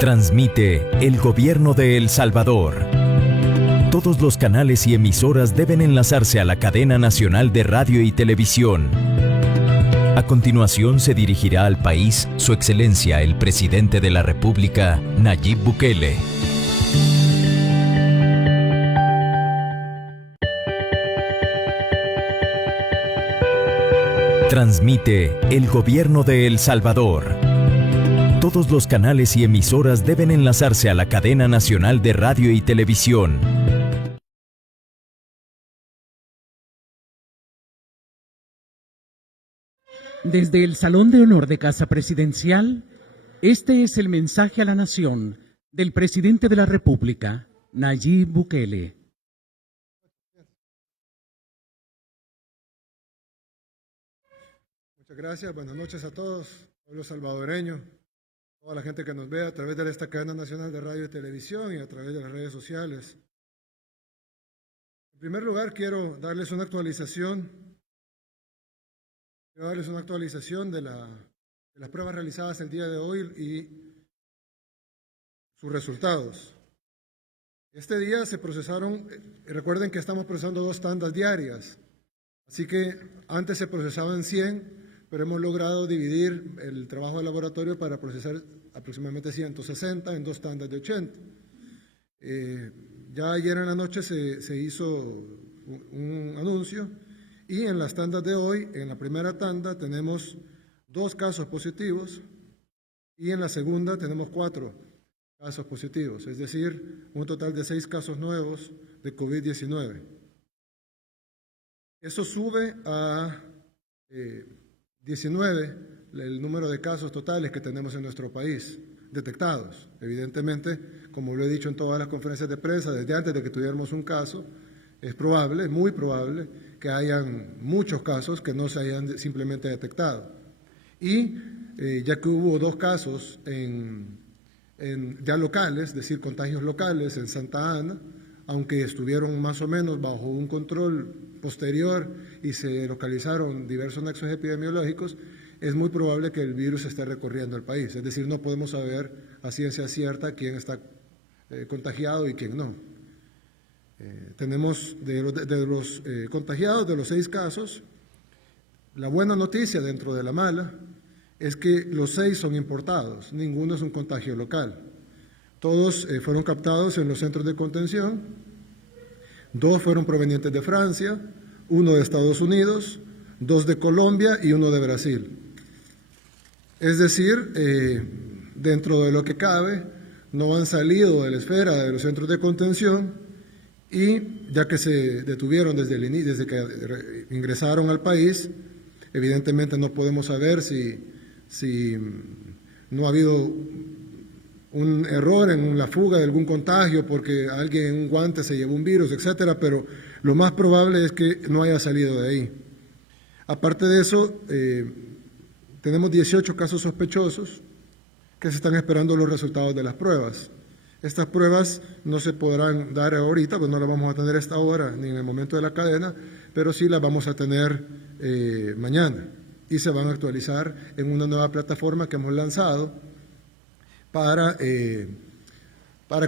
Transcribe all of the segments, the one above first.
Transmite el Gobierno de El Salvador. Todos los canales y emisoras deben enlazarse a la cadena nacional de radio y televisión. A continuación se dirigirá al país Su Excelencia el Presidente de la República, Nayib Bukele. Transmite el Gobierno de El Salvador. Todos los canales y emisoras deben enlazarse a la cadena nacional de radio y televisión. Desde el Salón de Honor de Casa Presidencial, este es el mensaje a la nación del Presidente de la República, Nayib Bukele. Muchas gracias, buenas noches a todos, pueblo salvadoreño, toda la gente que nos ve a través de esta cadena nacional de radio y televisión y a través de las redes sociales. En primer lugar, quiero darles una actualización de las pruebas realizadas el día de hoy y sus resultados. Este día se procesaron, recuerden que estamos procesando 2 tandas diarias, así que antes se procesaban 100, pero hemos logrado dividir el trabajo de laboratorio para procesar aproximadamente 160 en 2 tandas de 80. Ya ayer en la noche se hizo un anuncio y en las tandas de hoy, en la primera tanda tenemos 2 casos positivos y en la segunda tenemos 4 casos positivos, es decir, un total de 6 casos nuevos de COVID-19. Eso sube a 19 el número de casos totales que tenemos en nuestro país, detectados. Evidentemente, como lo he dicho en todas las conferencias de prensa, desde antes de que tuviéramos un caso, es probable, muy probable, que hayan muchos casos que no se hayan simplemente detectado. Y ya que hubo 2 casos ya locales, es decir, contagios locales en Santa Ana, aunque estuvieron más o menos bajo un control posterior y se localizaron diversos nexos epidemiológicos, es muy probable que el virus esté recorriendo el país. Es decir, no podemos saber a ciencia cierta quién está contagiado y quién no. Tenemos de los contagiados, de los 6 casos, la buena noticia dentro de la mala es que los 6 son importados, ninguno es un contagio local. Todos fueron captados en los centros de contención, 2 fueron provenientes de Francia, 1 de Estados Unidos, 2 de Colombia y 1 de Brasil. Es decir, dentro de lo que cabe, no han salido de la esfera de los centros de contención y ya que se detuvieron desde que ingresaron al país, evidentemente no podemos saber si no ha habido un error en la fuga de algún contagio porque alguien en un guante se llevó un virus, etcétera, pero lo más probable es que no haya salido de ahí. Aparte de eso, tenemos 18 casos sospechosos que se están esperando los resultados de las pruebas. Estas pruebas no se podrán dar ahorita, pues no las vamos a tener a esta hora ni en el momento de la cadena, pero sí las vamos a tener mañana y se van a actualizar en una nueva plataforma que hemos lanzado para que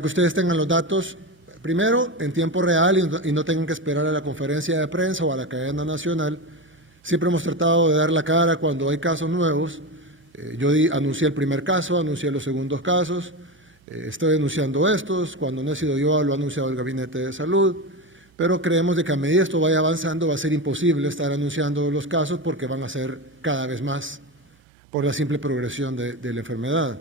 ustedes tengan los datos, primero, en tiempo real y no tengan que esperar a la conferencia de prensa o a la cadena nacional. Siempre hemos tratado de dar la cara cuando hay casos nuevos. Yo anuncié el primer caso, anuncié los segundos casos, estoy anunciando estos, cuando no he sido yo lo ha anunciado el Gabinete de Salud, pero creemos de que a medida esto vaya avanzando va a ser imposible estar anunciando los casos porque van a ser cada vez más por la simple progresión de la enfermedad.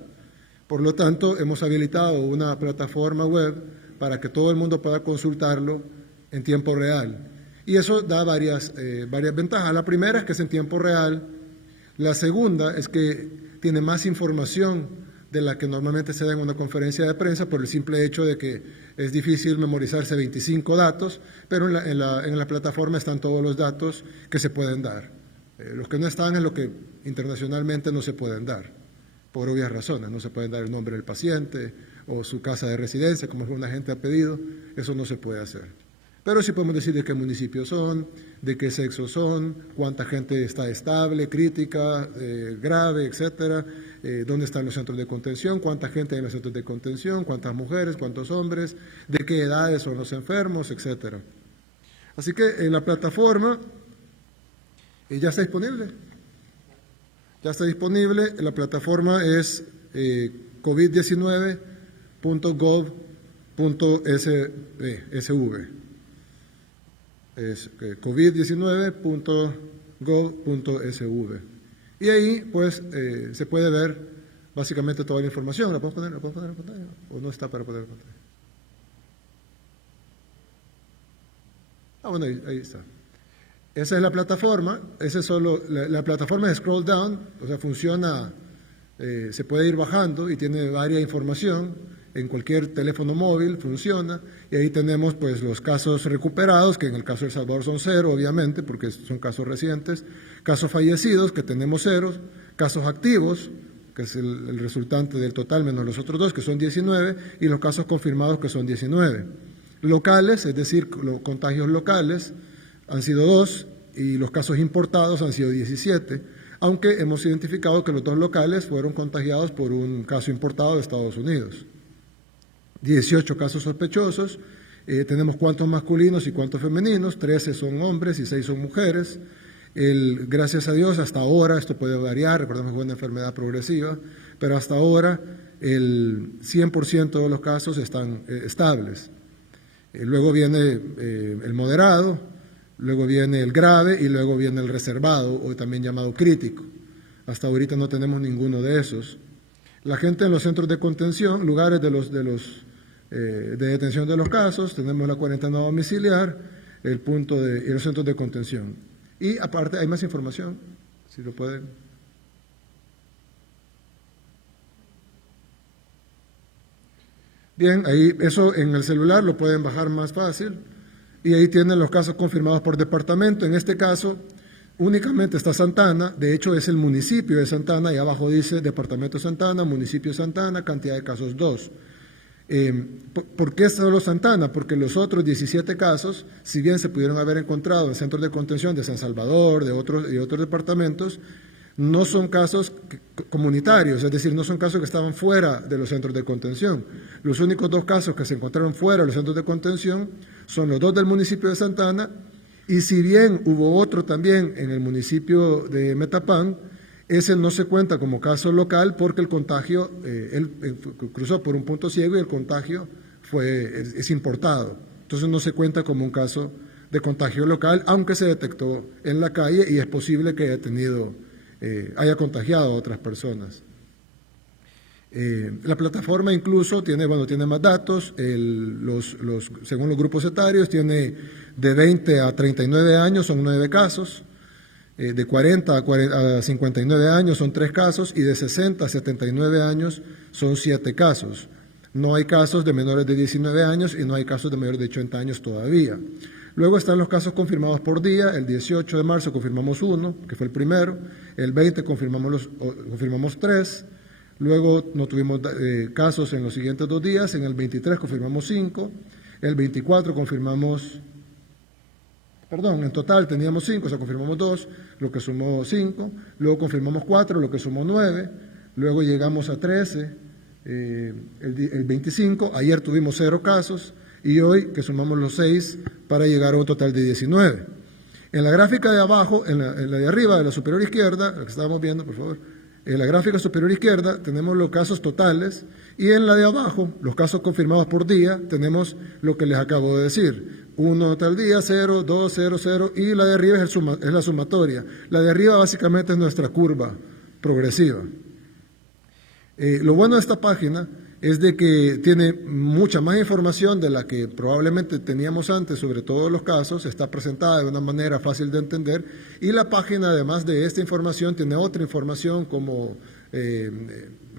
Por lo tanto, hemos habilitado una plataforma web para que todo el mundo pueda consultarlo en tiempo real. Y eso da varias ventajas. La primera es que es en tiempo real. La segunda es que tiene más información de la que normalmente se da en una conferencia de prensa por el simple hecho de que es difícil memorizarse 25 datos, pero en la plataforma están todos los datos que se pueden dar. Los que no están en lo que internacionalmente no se pueden dar, por obvias razones. No se puede dar el nombre del paciente o su casa de residencia, como alguna gente ha pedido, eso no se puede hacer. Pero sí podemos decir de qué municipios son, de qué sexo son, cuánta gente está estable, crítica, grave, etcétera, dónde están los centros de contención, cuánta gente hay en los centros de contención, cuántas mujeres, cuántos hombres, de qué edades son los enfermos, etcétera. Así que la plataforma ya está disponible. Ya está disponible. La plataforma es covid19.gov.sv. Es covid19.gov.sv. Y ahí, pues, se puede ver básicamente toda la información. ¿La podemos poner en pantalla? ¿O no está para poner en pantalla? Bueno, ahí está. Esa es la plataforma. Esa es solo la plataforma de scroll down, o sea, funciona, se puede ir bajando y tiene varias información. En cualquier teléfono móvil funciona, y ahí tenemos pues los casos recuperados, que en el caso de El Salvador son 0, obviamente, porque son casos recientes, casos fallecidos, que tenemos 0, casos activos, que es el resultante del total menos los otros 2, que son 19, y los casos confirmados, que son 19. Locales, es decir, los contagios locales, han sido 2, y los casos importados han sido 17, aunque hemos identificado que los 2 locales fueron contagiados por un caso importado de Estados Unidos. 18 casos sospechosos, tenemos cuántos masculinos y cuántos femeninos, 13 son hombres y 6 son mujeres. Gracias a Dios, hasta ahora, esto puede variar, recordemos que es una enfermedad progresiva, pero hasta ahora el 100% de los casos están estables. Luego viene el moderado, luego viene el grave y luego viene el reservado, o también llamado crítico. Hasta ahorita no tenemos ninguno de esos. La gente en los centros de contención, lugares de detención de los casos, tenemos la cuarentena domiciliar, y los centros de contención. Y aparte hay más información, si lo pueden. Bien, ahí eso en el celular lo pueden bajar más fácil, y ahí tienen los casos confirmados por departamento. En este caso únicamente está Santana, de hecho es el municipio de Santana, y abajo dice Departamento de Santana, Municipio de Santana, cantidad de casos 2. ¿Por qué solo Santana? Porque los otros 17 casos, si bien se pudieron haber encontrado en centros de contención de San Salvador, de otros departamentos, no son casos comunitarios, es decir, no son casos que estaban fuera de los centros de contención. Los únicos 2 casos que se encontraron fuera de los centros de contención son los 2 del municipio de Santana, y si bien hubo otro también en el municipio de Metapán, ese no se cuenta como caso local porque el contagio, él cruzó por un punto ciego y el contagio es importado. Entonces no se cuenta como un caso de contagio local, aunque se detectó en la calle y es posible que haya contagiado a otras personas. La plataforma incluso tiene más datos, según los grupos etarios, tiene de 20 a 39 años son 9 casos, de 40 a 59 años son 3 casos, y de 60 a 79 años son 7 casos. No hay casos de menores de 19 años y no hay casos de mayores de 80 años todavía. Luego están los casos confirmados por día. El 18 de marzo confirmamos 1, que fue el primero. El 20 confirmamos 3. Luego no tuvimos casos en los siguientes 2 días. En el 23 confirmamos 5. El 24 en total teníamos 5, o sea, confirmamos 2, lo que sumó 5. Luego confirmamos 4, lo que sumó 9. Luego llegamos a 13, el 25. Ayer tuvimos 0 casos. Y hoy que sumamos los 6 para llegar a un total de 19. En la gráfica de abajo, en la de arriba, de la superior izquierda, la que estábamos viendo, por favor, en la gráfica superior izquierda tenemos los casos totales, y en la de abajo, los casos confirmados por día, tenemos lo que les acabo de decir. 1 tal día, 0, 2, 0, 0, y la de arriba es la sumatoria. La de arriba básicamente es nuestra curva progresiva. Lo bueno de esta página es de que tiene mucha más información de la que probablemente teníamos antes sobre todos los casos, está presentada de una manera fácil de entender, y la página, además de esta información, tiene otra información como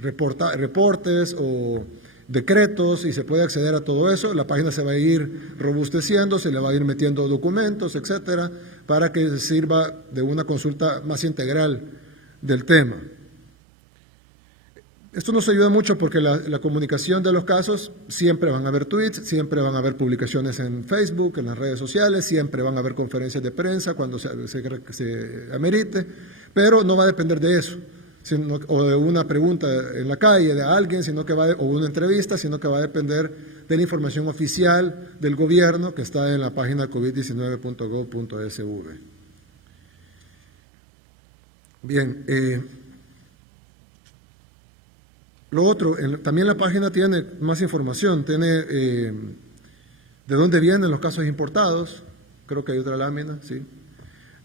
reportes o decretos, y se puede acceder a todo eso. La página se va a ir robusteciendo, se le va a ir metiendo documentos, etcétera, para que sirva de una consulta más integral del tema. Esto nos ayuda mucho porque la comunicación de los casos, siempre van a haber tweets, siempre van a haber publicaciones en Facebook, en las redes sociales, siempre van a haber conferencias de prensa cuando se amerite, pero no va a depender de eso, o de una pregunta en la calle de alguien, o una entrevista, sino que va a depender de la información oficial del gobierno que está en la página covid19.gov.sv. Bien, lo otro, también la página tiene más información, tiene de dónde vienen los casos importados, creo que hay otra lámina, sí,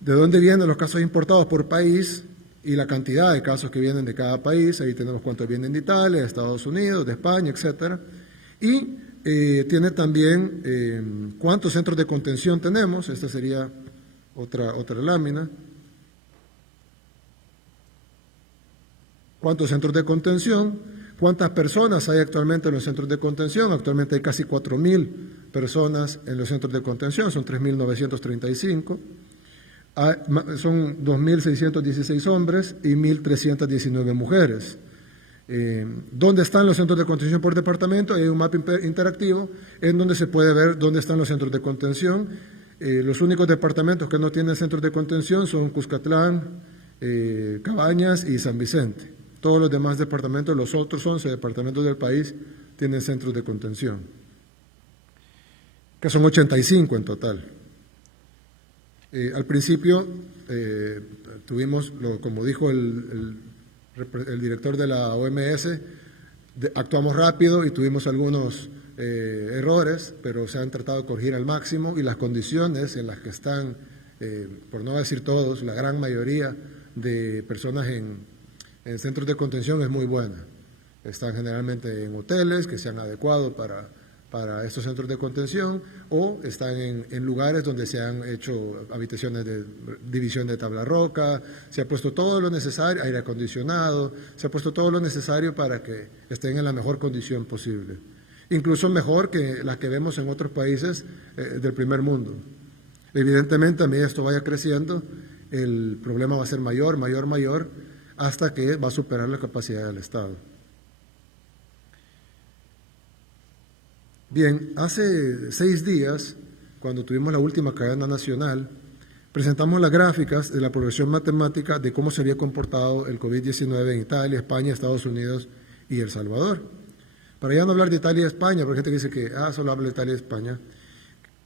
de dónde vienen los casos importados por país y la cantidad de casos que vienen de cada país. Ahí tenemos cuántos vienen de Italia, de Estados Unidos, de España, etcétera. Y tiene también cuántos centros de contención tenemos. Esta sería otra lámina. ¿Cuántos centros de contención? ¿Cuántas personas hay actualmente en los centros de contención? Actualmente hay casi 4.000 personas en los centros de contención, son 3.935. Son 2.616 hombres y 1.319 mujeres. ¿Dónde están los centros de contención por departamento? Hay un mapa interactivo en donde se puede ver dónde están los centros de contención. Los únicos departamentos que no tienen centros de contención son Cuscatlán, Cabañas y San Vicente. Todos los demás departamentos, los otros 11 departamentos del país, tienen centros de contención, que son 85 en total. Al principio tuvimos, como dijo el director de la OMS, actuamos rápido y tuvimos algunos errores, pero se han tratado de corregir al máximo, y las condiciones en las que están, por no decir todos, la gran mayoría de personas en centros de contención es muy buena. Están generalmente en hoteles que se han adecuado para estos centros de contención, o están en lugares donde se han hecho habitaciones de división de tabla roca, se ha puesto todo lo necesario, aire acondicionado, se ha puesto todo lo necesario para que estén en la mejor condición posible, incluso mejor que las que vemos en otros países del primer mundo. Evidentemente, a medida que esto vaya creciendo, el problema va a ser mayor, hasta que va a superar la capacidad del Estado. Bien, hace 6 días, cuando tuvimos la última cadena nacional, presentamos las gráficas de la progresión matemática de cómo se había comportado el COVID-19 en Italia, España, Estados Unidos y El Salvador. Para ya no hablar de Italia y España, porque hay gente que dice que solo habla de Italia y España,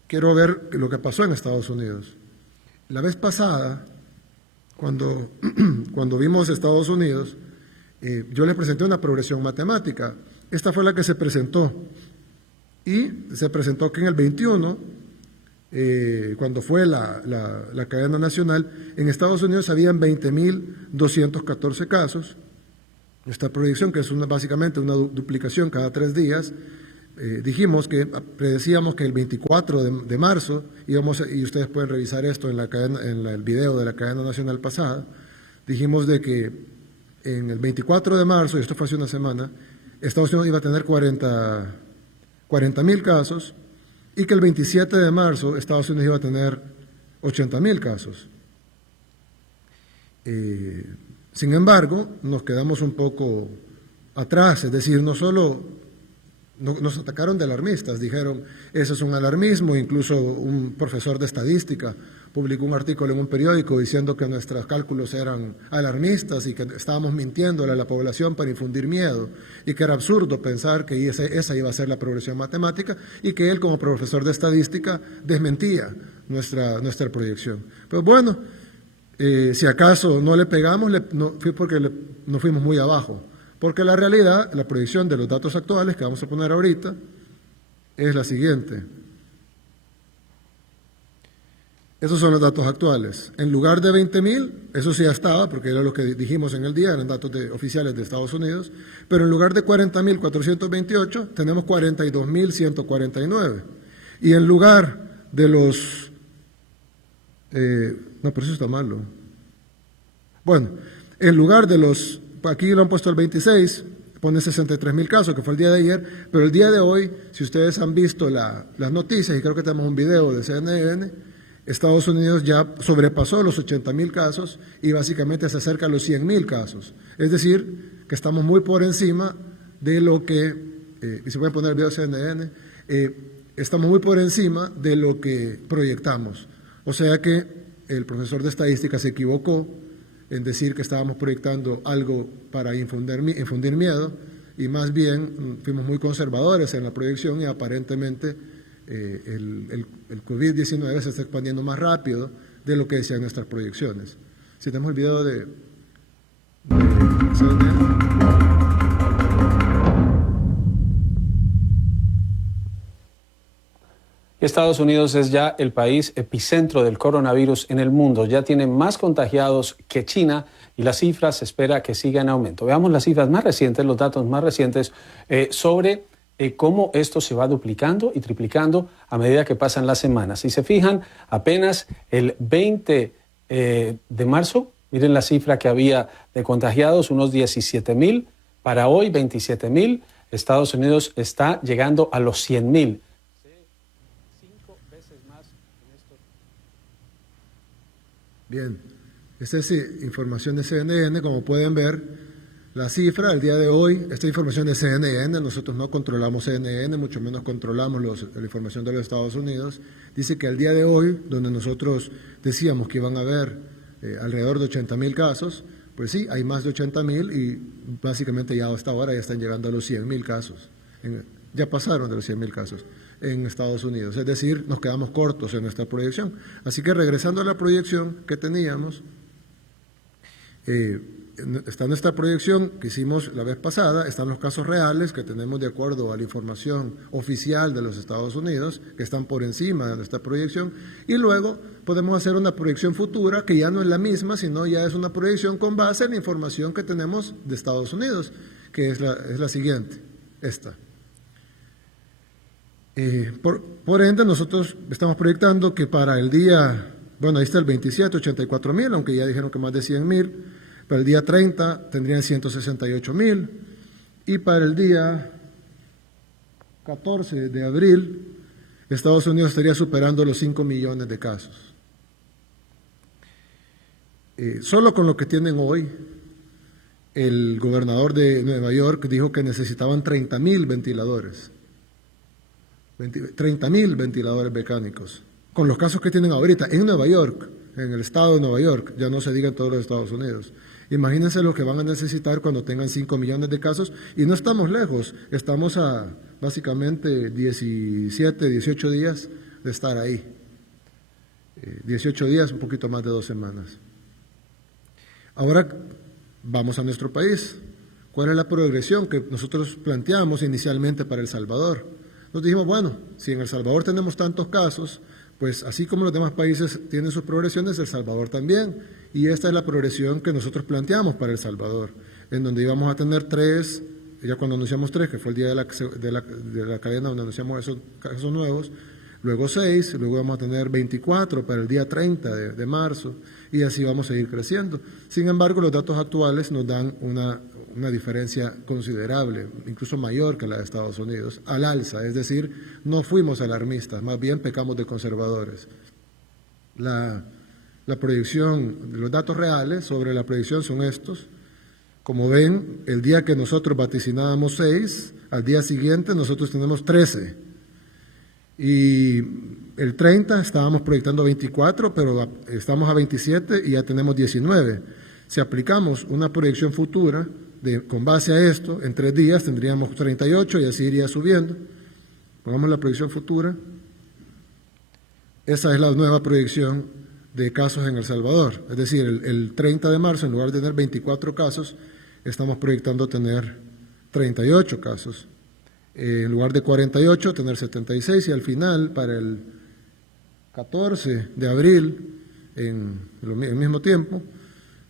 quiero ver lo que pasó en Estados Unidos. La vez pasada, cuando vimos Estados Unidos, yo les presenté una progresión matemática. Esta fue la que se presentó. Y se presentó que en el 21, cuando fue la cadena nacional, en Estados Unidos habían 20.214 casos. Esta proyección, que es básicamente una duplicación cada 3 días, predecíamos que el 24 de marzo íbamos, y ustedes pueden revisar esto en el video de la cadena nacional pasada, dijimos de que en el 24 de marzo, y esto fue hace una semana, Estados Unidos iba a tener 40.000 casos, y que el 27 de marzo Estados Unidos iba a tener 80.000 casos. Sin embargo, nos quedamos un poco atrás, es decir, no solo nos atacaron de alarmistas, dijeron, eso es un alarmismo. Incluso un profesor de estadística publicó un artículo en un periódico diciendo que nuestros cálculos eran alarmistas y que estábamos mintiéndole a la población para infundir miedo, y que era absurdo pensar que esa iba a ser la progresión matemática, y que él, como profesor de estadística, desmentía nuestra proyección. Pero bueno, si acaso no le pegamos, fue porque nos fuimos muy abajo. Porque la realidad, la proyección de los datos actuales que vamos a poner ahorita, es la siguiente. Esos son los datos actuales. En lugar de 20.000, eso sí ya estaba, porque era lo que dijimos en el día, eran datos oficiales de Estados Unidos, pero en lugar de 40.428, tenemos 42.149. Y en lugar de los... no, pero eso está malo. Bueno, en lugar de los... Aquí lo han puesto el 26, pone 63.000 casos, que fue el día de ayer, pero el día de hoy, si ustedes han visto las noticias, y creo que tenemos un video de CNN, Estados Unidos ya sobrepasó los 80.000 casos y básicamente se acerca a los 100.000 casos. Es decir, que estamos muy por encima de lo que, y se puede poner el video CNN, estamos muy por encima de lo que proyectamos. O sea que el profesor de estadística se equivocó en decir que estábamos proyectando algo para infundir miedo, y más bien fuimos muy conservadores en la proyección, y aparentemente el COVID-19 se está expandiendo más rápido de lo que decían nuestras proyecciones. Si tenemos el video de CNN. Estados Unidos es ya el país epicentro del coronavirus en el mundo. Ya tiene más contagiados que China y las cifras se espera que sigan en aumento. Veamos las cifras más recientes, los datos más recientes sobre cómo esto se va duplicando y triplicando a medida que pasan las semanas. Si se fijan, apenas el 20 de marzo, miren la cifra que había de contagiados, unos 17,000. Para hoy, 27,000. Estados Unidos está llegando a los 100,000. Bien, esta es información de CNN. Como pueden ver, la cifra al día de hoy, esta información de CNN, nosotros no controlamos CNN, mucho menos controlamos la información de los Estados Unidos, dice que al día de hoy, donde nosotros decíamos que iban a haber alrededor de 80,000 casos, pues sí, hay más de 80,000 y básicamente ya hasta ahora ya están llegando a los 100,000 casos, ya pasaron de los 100,000 casos en Estados Unidos, es decir, nos quedamos cortos en nuestra proyección. Así que regresando a la proyección que teníamos, está nuestra proyección que hicimos la vez pasada, están los casos reales que tenemos de acuerdo a la información oficial de los Estados Unidos, que están por encima de nuestra proyección, y luego podemos hacer una proyección futura que ya no es la misma, sino ya es una proyección con base en la información que tenemos de Estados Unidos, que es la siguiente, esta. Por ende, nosotros estamos proyectando que para el día, bueno, ahí está el 27, 84,000, aunque ya dijeron que más de 100,000, para el día 30 tendrían 168,000, y para el día 14 de abril, Estados Unidos estaría superando los 5 millones de casos. Solo con lo que tienen hoy, el gobernador de Nueva York dijo que necesitaban 30,000 ventiladores. 30,000 ventiladores mecánicos, con los casos que tienen ahorita en Nueva York, en el estado de Nueva York, ya no se diga en todos los Estados Unidos. Imagínense lo que van a necesitar cuando tengan 5 millones de casos, y no estamos lejos, estamos a básicamente 17, 18 días de estar ahí. 18 días, un poquito más de 2 semanas. Ahora vamos a nuestro país. ¿Cuál es la progresión que nosotros planteamos inicialmente para El Salvador? Nos dijimos, bueno, si en El Salvador tenemos tantos casos, pues así como los demás países tienen sus progresiones, El Salvador también. Y esta es la progresión que nosotros planteamos para El Salvador, en donde íbamos a tener 3, ya cuando anunciamos 3, que fue el día de la cadena donde anunciamos esos casos nuevos, luego 6, luego vamos a tener 24 para el día 30 de marzo, y así vamos a ir creciendo. Sin embargo, los datos actuales nos dan una diferencia considerable, incluso mayor que la de Estados Unidos, al alza, es decir, no fuimos alarmistas, más bien pecamos de conservadores. La proyección, los datos reales sobre la proyección son estos. Como ven, el día que nosotros vaticinábamos 6, al día siguiente nosotros tenemos 13. Y el 30 estábamos proyectando 24, pero estamos a 27 y ya tenemos 19. Si aplicamos una proyección futura con base a esto, en 3 días tendríamos 38 y así iría subiendo. Pongamos la proyección futura. Esa es la nueva proyección de casos en El Salvador. Es decir, el 30 de marzo, en lugar de tener 24 casos, estamos proyectando tener 38 casos. En lugar de 48, tener 76, y al final, para el 14 de abril, en el mismo tiempo,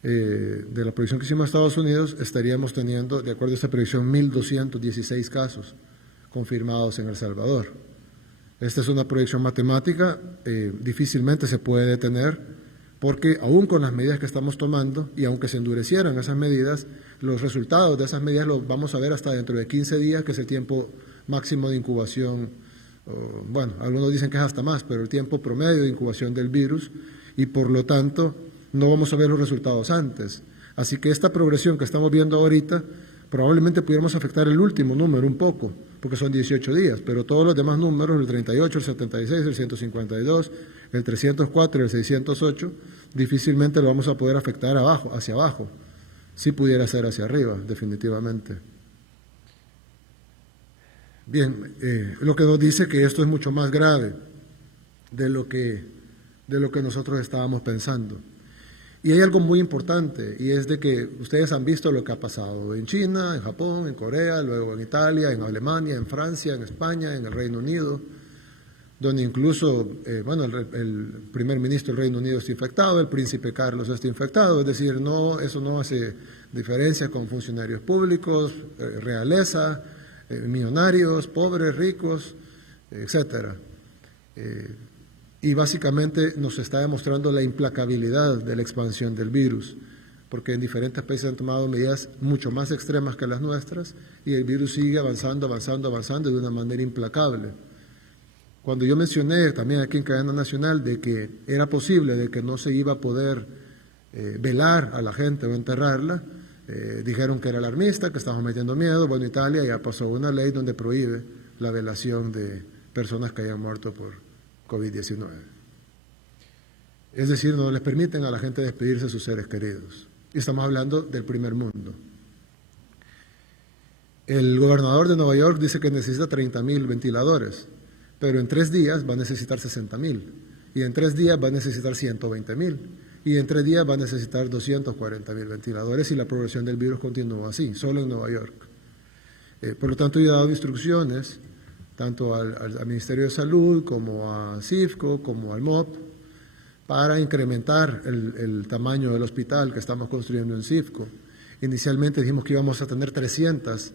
de la proyección que hicimos a Estados Unidos, estaríamos teniendo, de acuerdo a esta proyección, 1,216 casos confirmados en El Salvador. Esta es una proyección matemática, difícilmente se puede detener, porque aún con las medidas que estamos tomando, y aunque se endurecieran esas medidas, los resultados de esas medidas los vamos a ver hasta dentro de 15 días, que es el tiempo máximo de incubación. Bueno, algunos dicen que es hasta más, pero el tiempo promedio de incubación del virus, y por lo tanto no vamos a ver los resultados antes. Así que esta progresión que estamos viendo ahorita, probablemente pudiéramos afectar el último número un poco, porque son 18 días, pero todos los demás números, el 38, el 76, el 152, el 304 y el 608, difícilmente lo vamos a poder afectar hacia abajo. Sí pudiera ser hacia arriba, definitivamente. Bien, lo que nos dice que esto es mucho más grave de lo que nosotros estábamos pensando. Y hay algo muy importante, y es de que ustedes han visto lo que ha pasado en China, en Japón, en Corea, luego en Italia, en Alemania, en Francia, en España, en el Reino Unido, donde incluso, el primer ministro del Reino Unido está infectado, el príncipe Carlos está infectado, es decir, eso no hace diferencia con funcionarios públicos, realeza, millonarios, pobres, ricos, etcétera. Y básicamente nos está demostrando la implacabilidad de la expansión del virus, porque en diferentes países han tomado medidas mucho más extremas que las nuestras y el virus sigue avanzando de una manera implacable. Cuando yo mencioné también aquí en Cadena Nacional de que era posible de que no se iba a poder velar a la gente o enterrarla, dijeron que era alarmista, que estábamos metiendo miedo. Bueno, Italia ya pasó una ley donde prohíbe la velación de personas que hayan muerto por COVID-19. Es decir, no les permiten a la gente despedirse de sus seres queridos. Y estamos hablando del primer mundo. El gobernador de Nueva York dice que necesita 30,000 ventiladores, pero en 3 días va a necesitar 60,000, y en 3 días va a necesitar 120,000, y en 3 días va a necesitar 240,000 ventiladores, y la progresión del virus continúa así, solo en Nueva York. Por lo tanto, yo he dado instrucciones tanto al Ministerio de Salud como a CIFCO, como al MOP, para incrementar el tamaño del hospital que estamos construyendo en CIFCO. Inicialmente dijimos que íbamos a tener 300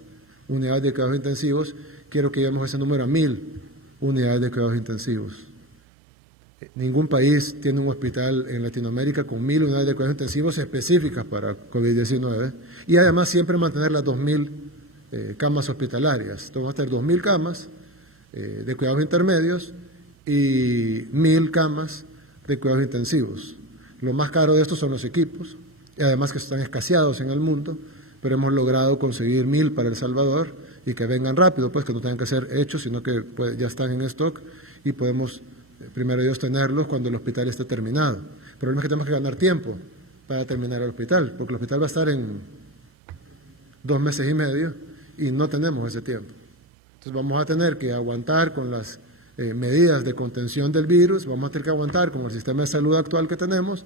unidades de cuidados intensivos, quiero que llevemos ese número a 1,000 unidades de cuidados intensivos. Ningún país tiene un hospital en Latinoamérica con 1,000 unidades de cuidados intensivos específicas para COVID-19, y además siempre mantener las 2,000 camas hospitalarias. Entonces vamos a tener 2,000 camas de cuidados intermedios y 1,000 camas de cuidados intensivos. Lo más caro de estos son los equipos, y además que están escaseados en el mundo, pero hemos logrado conseguir 1,000 para El Salvador y que vengan rápido, pues que no tengan que ser hechos, sino que ya están en stock y podemos, primero Dios, tenerlos cuando el hospital esté terminado. El problema es que tenemos que ganar tiempo para terminar el hospital, porque el hospital va a estar en 2 meses y medio y no tenemos ese tiempo. Entonces vamos a tener que aguantar con las medidas de contención del virus, vamos a tener que aguantar con el sistema de salud actual que tenemos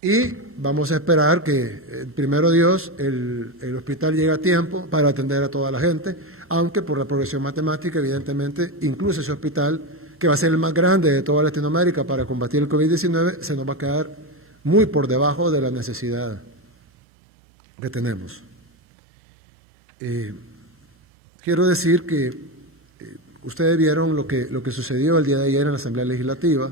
y vamos a esperar que, primero Dios, el hospital llegue a tiempo para atender a toda la gente, aunque por la progresión matemática, evidentemente, incluso ese hospital, que va a ser el más grande de toda Latinoamérica para combatir el COVID-19, se nos va a quedar muy por debajo de la necesidad que tenemos. Quiero decir que ustedes vieron lo que sucedió el día de ayer en la Asamblea Legislativa,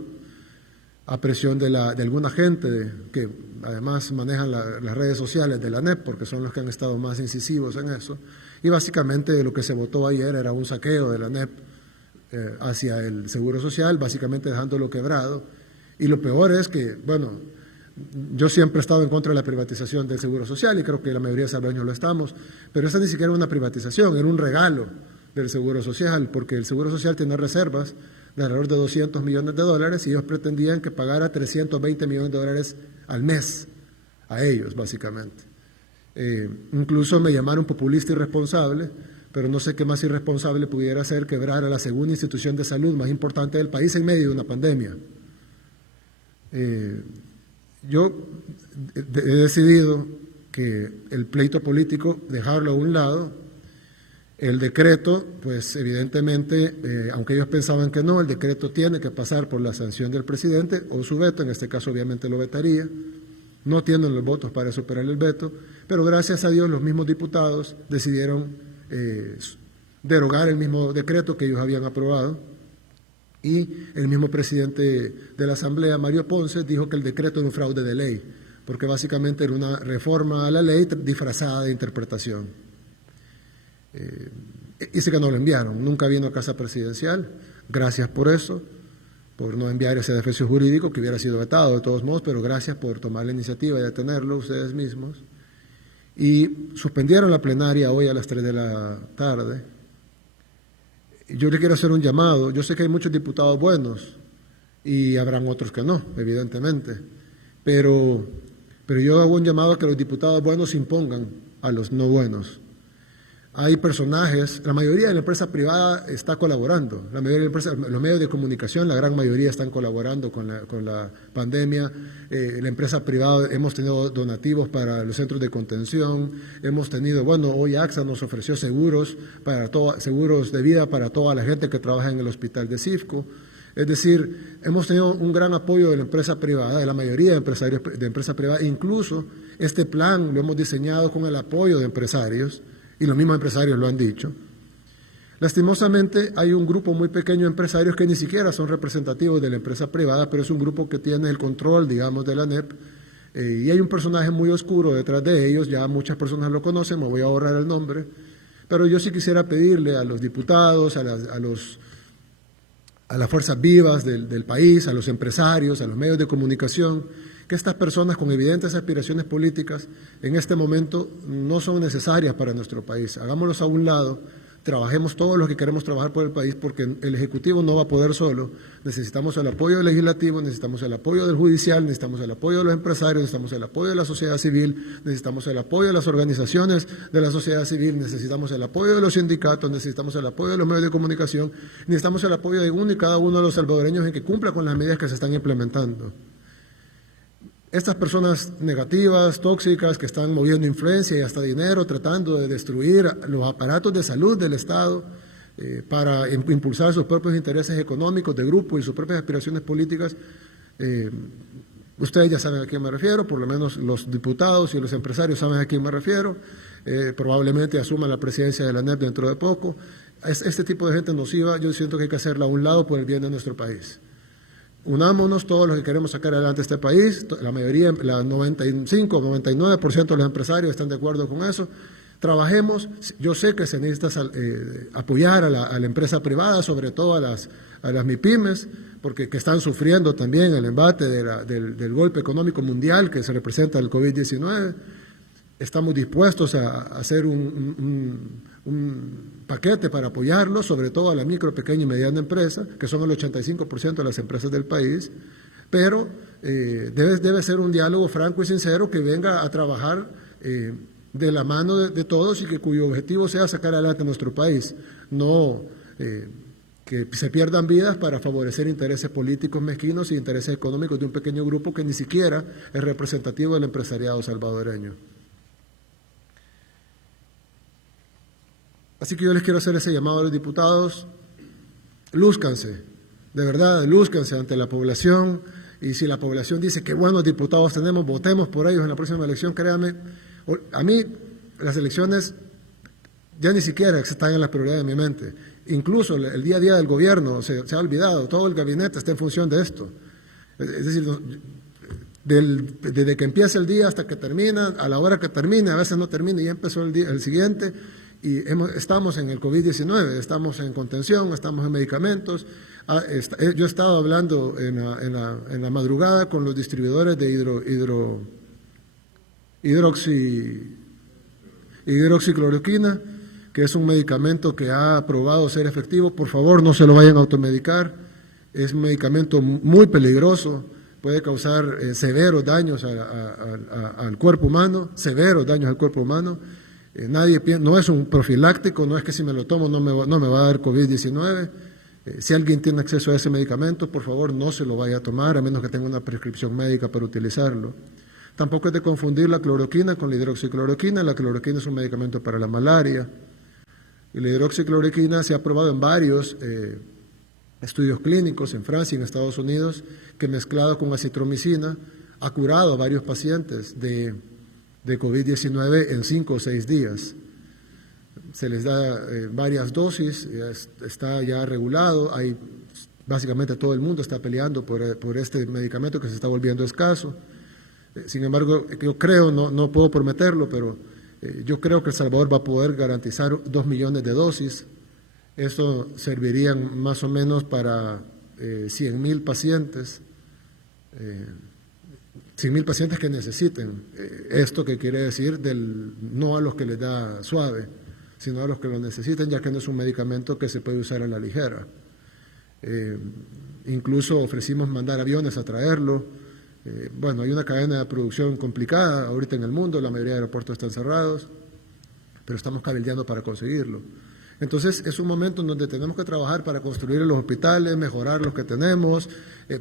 a presión de alguna gente que además manejan las redes sociales de la ANEP, porque son los que han estado más incisivos en eso, y básicamente lo que se votó ayer era un saqueo de la ANEP hacia el Seguro Social, básicamente dejándolo quebrado, y lo peor es que, bueno, yo siempre he estado en contra de la privatización del Seguro Social, y creo que la mayoría de salvadoreños lo estamos, pero esta ni siquiera era una privatización, era un regalo del Seguro Social, porque el Seguro Social tiene reservas de alrededor de $200 millones, y ellos pretendían que pagara $320 millones al mes a ellos, básicamente. Incluso me llamaron populista irresponsable, pero no sé qué más irresponsable pudiera ser quebrar a la segunda institución de salud más importante del país en medio de una pandemia. Yo he decidido que el pleito político dejarlo a un lado. El decreto, pues evidentemente, aunque ellos pensaban que no, el decreto tiene que pasar por la sanción del presidente o su veto, en este caso obviamente lo vetaría. No tienen los votos para superar el veto, pero gracias a Dios los mismos diputados decidieron derogar el mismo decreto que ellos habían aprobado, y el mismo presidente de la Asamblea, Mario Ponce, dijo que el decreto era un fraude de ley, porque básicamente era una reforma a la ley disfrazada de interpretación. Dice que no lo enviaron, nunca vino a Casa Presidencial, gracias por eso, por no enviar ese defensor jurídico que hubiera sido vetado de todos modos, pero gracias por tomar la iniciativa de tenerlo ustedes mismos. y suspendieron la plenaria hoy a las 3 de la tarde. Yo le quiero hacer un llamado. Yo sé que hay muchos diputados buenos y habrán otros que no, evidentemente, pero yo hago un llamado a que los diputados buenos se impongan a los no buenos. Hay personajes, la mayoría de la empresa privada está colaborando, la mayoría de la empresa, los medios de comunicación, la gran mayoría están colaborando con la pandemia. La empresa privada, hemos tenido donativos para los centros de contención, hemos tenido, hoy AXA nos ofreció seguros de vida para toda la gente que trabaja en el hospital de Cifco. Es decir, hemos tenido un gran apoyo de la empresa privada, de la mayoría de empresarios de empresa privada. Incluso este plan lo hemos diseñado con el apoyo de empresarios, y los mismos empresarios lo han dicho. Lastimosamente hay un grupo muy pequeño de empresarios que ni siquiera son representativos de la empresa privada, pero es un grupo que tiene el control, digamos, de la ANEP, y hay un personaje muy oscuro detrás de ellos. Ya muchas personas lo conocen, me voy a ahorrar el nombre, pero yo sí quisiera pedirle a los diputados, a las fuerzas vivas del país, a los empresarios, a los medios de comunicación, que estas personas con evidentes aspiraciones políticas en este momento no son necesarias para nuestro país. Hagámoslos a un lado, trabajemos todos los que queremos trabajar por el país, porque el Ejecutivo no va a poder solo. Necesitamos el apoyo del Legislativo, necesitamos el apoyo del Judicial, necesitamos el apoyo de los empresarios, necesitamos el apoyo de la sociedad civil, necesitamos el apoyo de las organizaciones de la sociedad civil, necesitamos el apoyo de los sindicatos, necesitamos el apoyo de los medios de comunicación, necesitamos el apoyo de uno y cada uno de los salvadoreños en que cumpla con las medidas que se están implementando. Estas personas negativas, tóxicas, que están moviendo influencia y hasta dinero, tratando de destruir los aparatos de salud del Estado para impulsar sus propios intereses económicos de grupo y sus propias aspiraciones políticas, ustedes ya saben a quién me refiero, por lo menos los diputados y los empresarios saben a quién me refiero. Probablemente asuman la presidencia de la ANEP dentro de poco. Este tipo de gente nociva, yo siento que hay que hacerla a un lado por el bien de nuestro país. Unámonos todos los que queremos sacar adelante este país. La mayoría, la 95, 99% de los empresarios están de acuerdo con eso. Trabajemos. Yo sé que se necesita apoyar a la empresa privada, sobre todo a las MIPYMES, porque que están sufriendo también el embate del golpe económico mundial que se representa el COVID-19. Estamos dispuestos a hacer un paquete para apoyarlos, sobre todo a la micro, pequeña y mediana empresa, que son el 85% de las empresas del país, pero debe ser un diálogo franco y sincero que venga a trabajar de la mano de todos y cuyo objetivo sea sacar adelante a nuestro país, no que se pierdan vidas para favorecer intereses políticos mezquinos y intereses económicos de un pequeño grupo que ni siquiera es representativo del empresariado salvadoreño. Así que yo les quiero hacer ese llamado a los diputados: lúzcanse, de verdad, lúzcanse ante la población, y si la población dice que buenos diputados tenemos, votemos por ellos en la próxima elección. Créanme, a mí las elecciones ya ni siquiera están en la prioridad de mi mente. Incluso el día a día del gobierno se ha olvidado, todo el gabinete está en función de esto. Es decir, desde que empieza el día hasta que termina, a la hora que termina, a veces no termina y ya empezó el siguiente. Y estamos en el COVID-19, estamos en contención, estamos en medicamentos. Yo he estado hablando en la madrugada con los distribuidores de hidroxicloroquina, que es un medicamento que ha probado ser efectivo. Por favor, no se lo vayan a automedicar. Es un medicamento muy peligroso, puede causar severos daños al cuerpo humano, severos daños al cuerpo humano. No es un profiláctico, no es que si me lo tomo no me va a dar COVID-19. Si alguien tiene acceso a ese medicamento, por favor no se lo vaya a tomar, a menos que tenga una prescripción médica para utilizarlo. Tampoco es de confundir la cloroquina con la hidroxicloroquina. La cloroquina es un medicamento para la malaria. Y la hidroxicloroquina se ha probado en varios estudios clínicos en Francia y en Estados Unidos, que mezclado con acitromicina ha curado a varios pacientes de COVID-19 en 5 o 6 días. Se les da varias dosis, está ya regulado. Básicamente todo el mundo está peleando por este medicamento que se está volviendo escaso. Sin embargo, yo creo, no puedo prometerlo, pero yo creo que El Salvador va a poder garantizar 2 millones de dosis. Eso serviría más o menos para 100,000 pacientes. 100.000 pacientes que necesiten esto, que quiere decir no a los que les da suave, sino a los que lo necesiten, ya que no es un medicamento que se puede usar a la ligera. Incluso ofrecimos mandar aviones a traerlo. Bueno, hay una cadena de producción complicada ahorita en el mundo, la mayoría de aeropuertos están cerrados, pero estamos cabildeando para conseguirlo. Entonces es un momento en donde tenemos que trabajar para construir los hospitales, mejorar los que tenemos,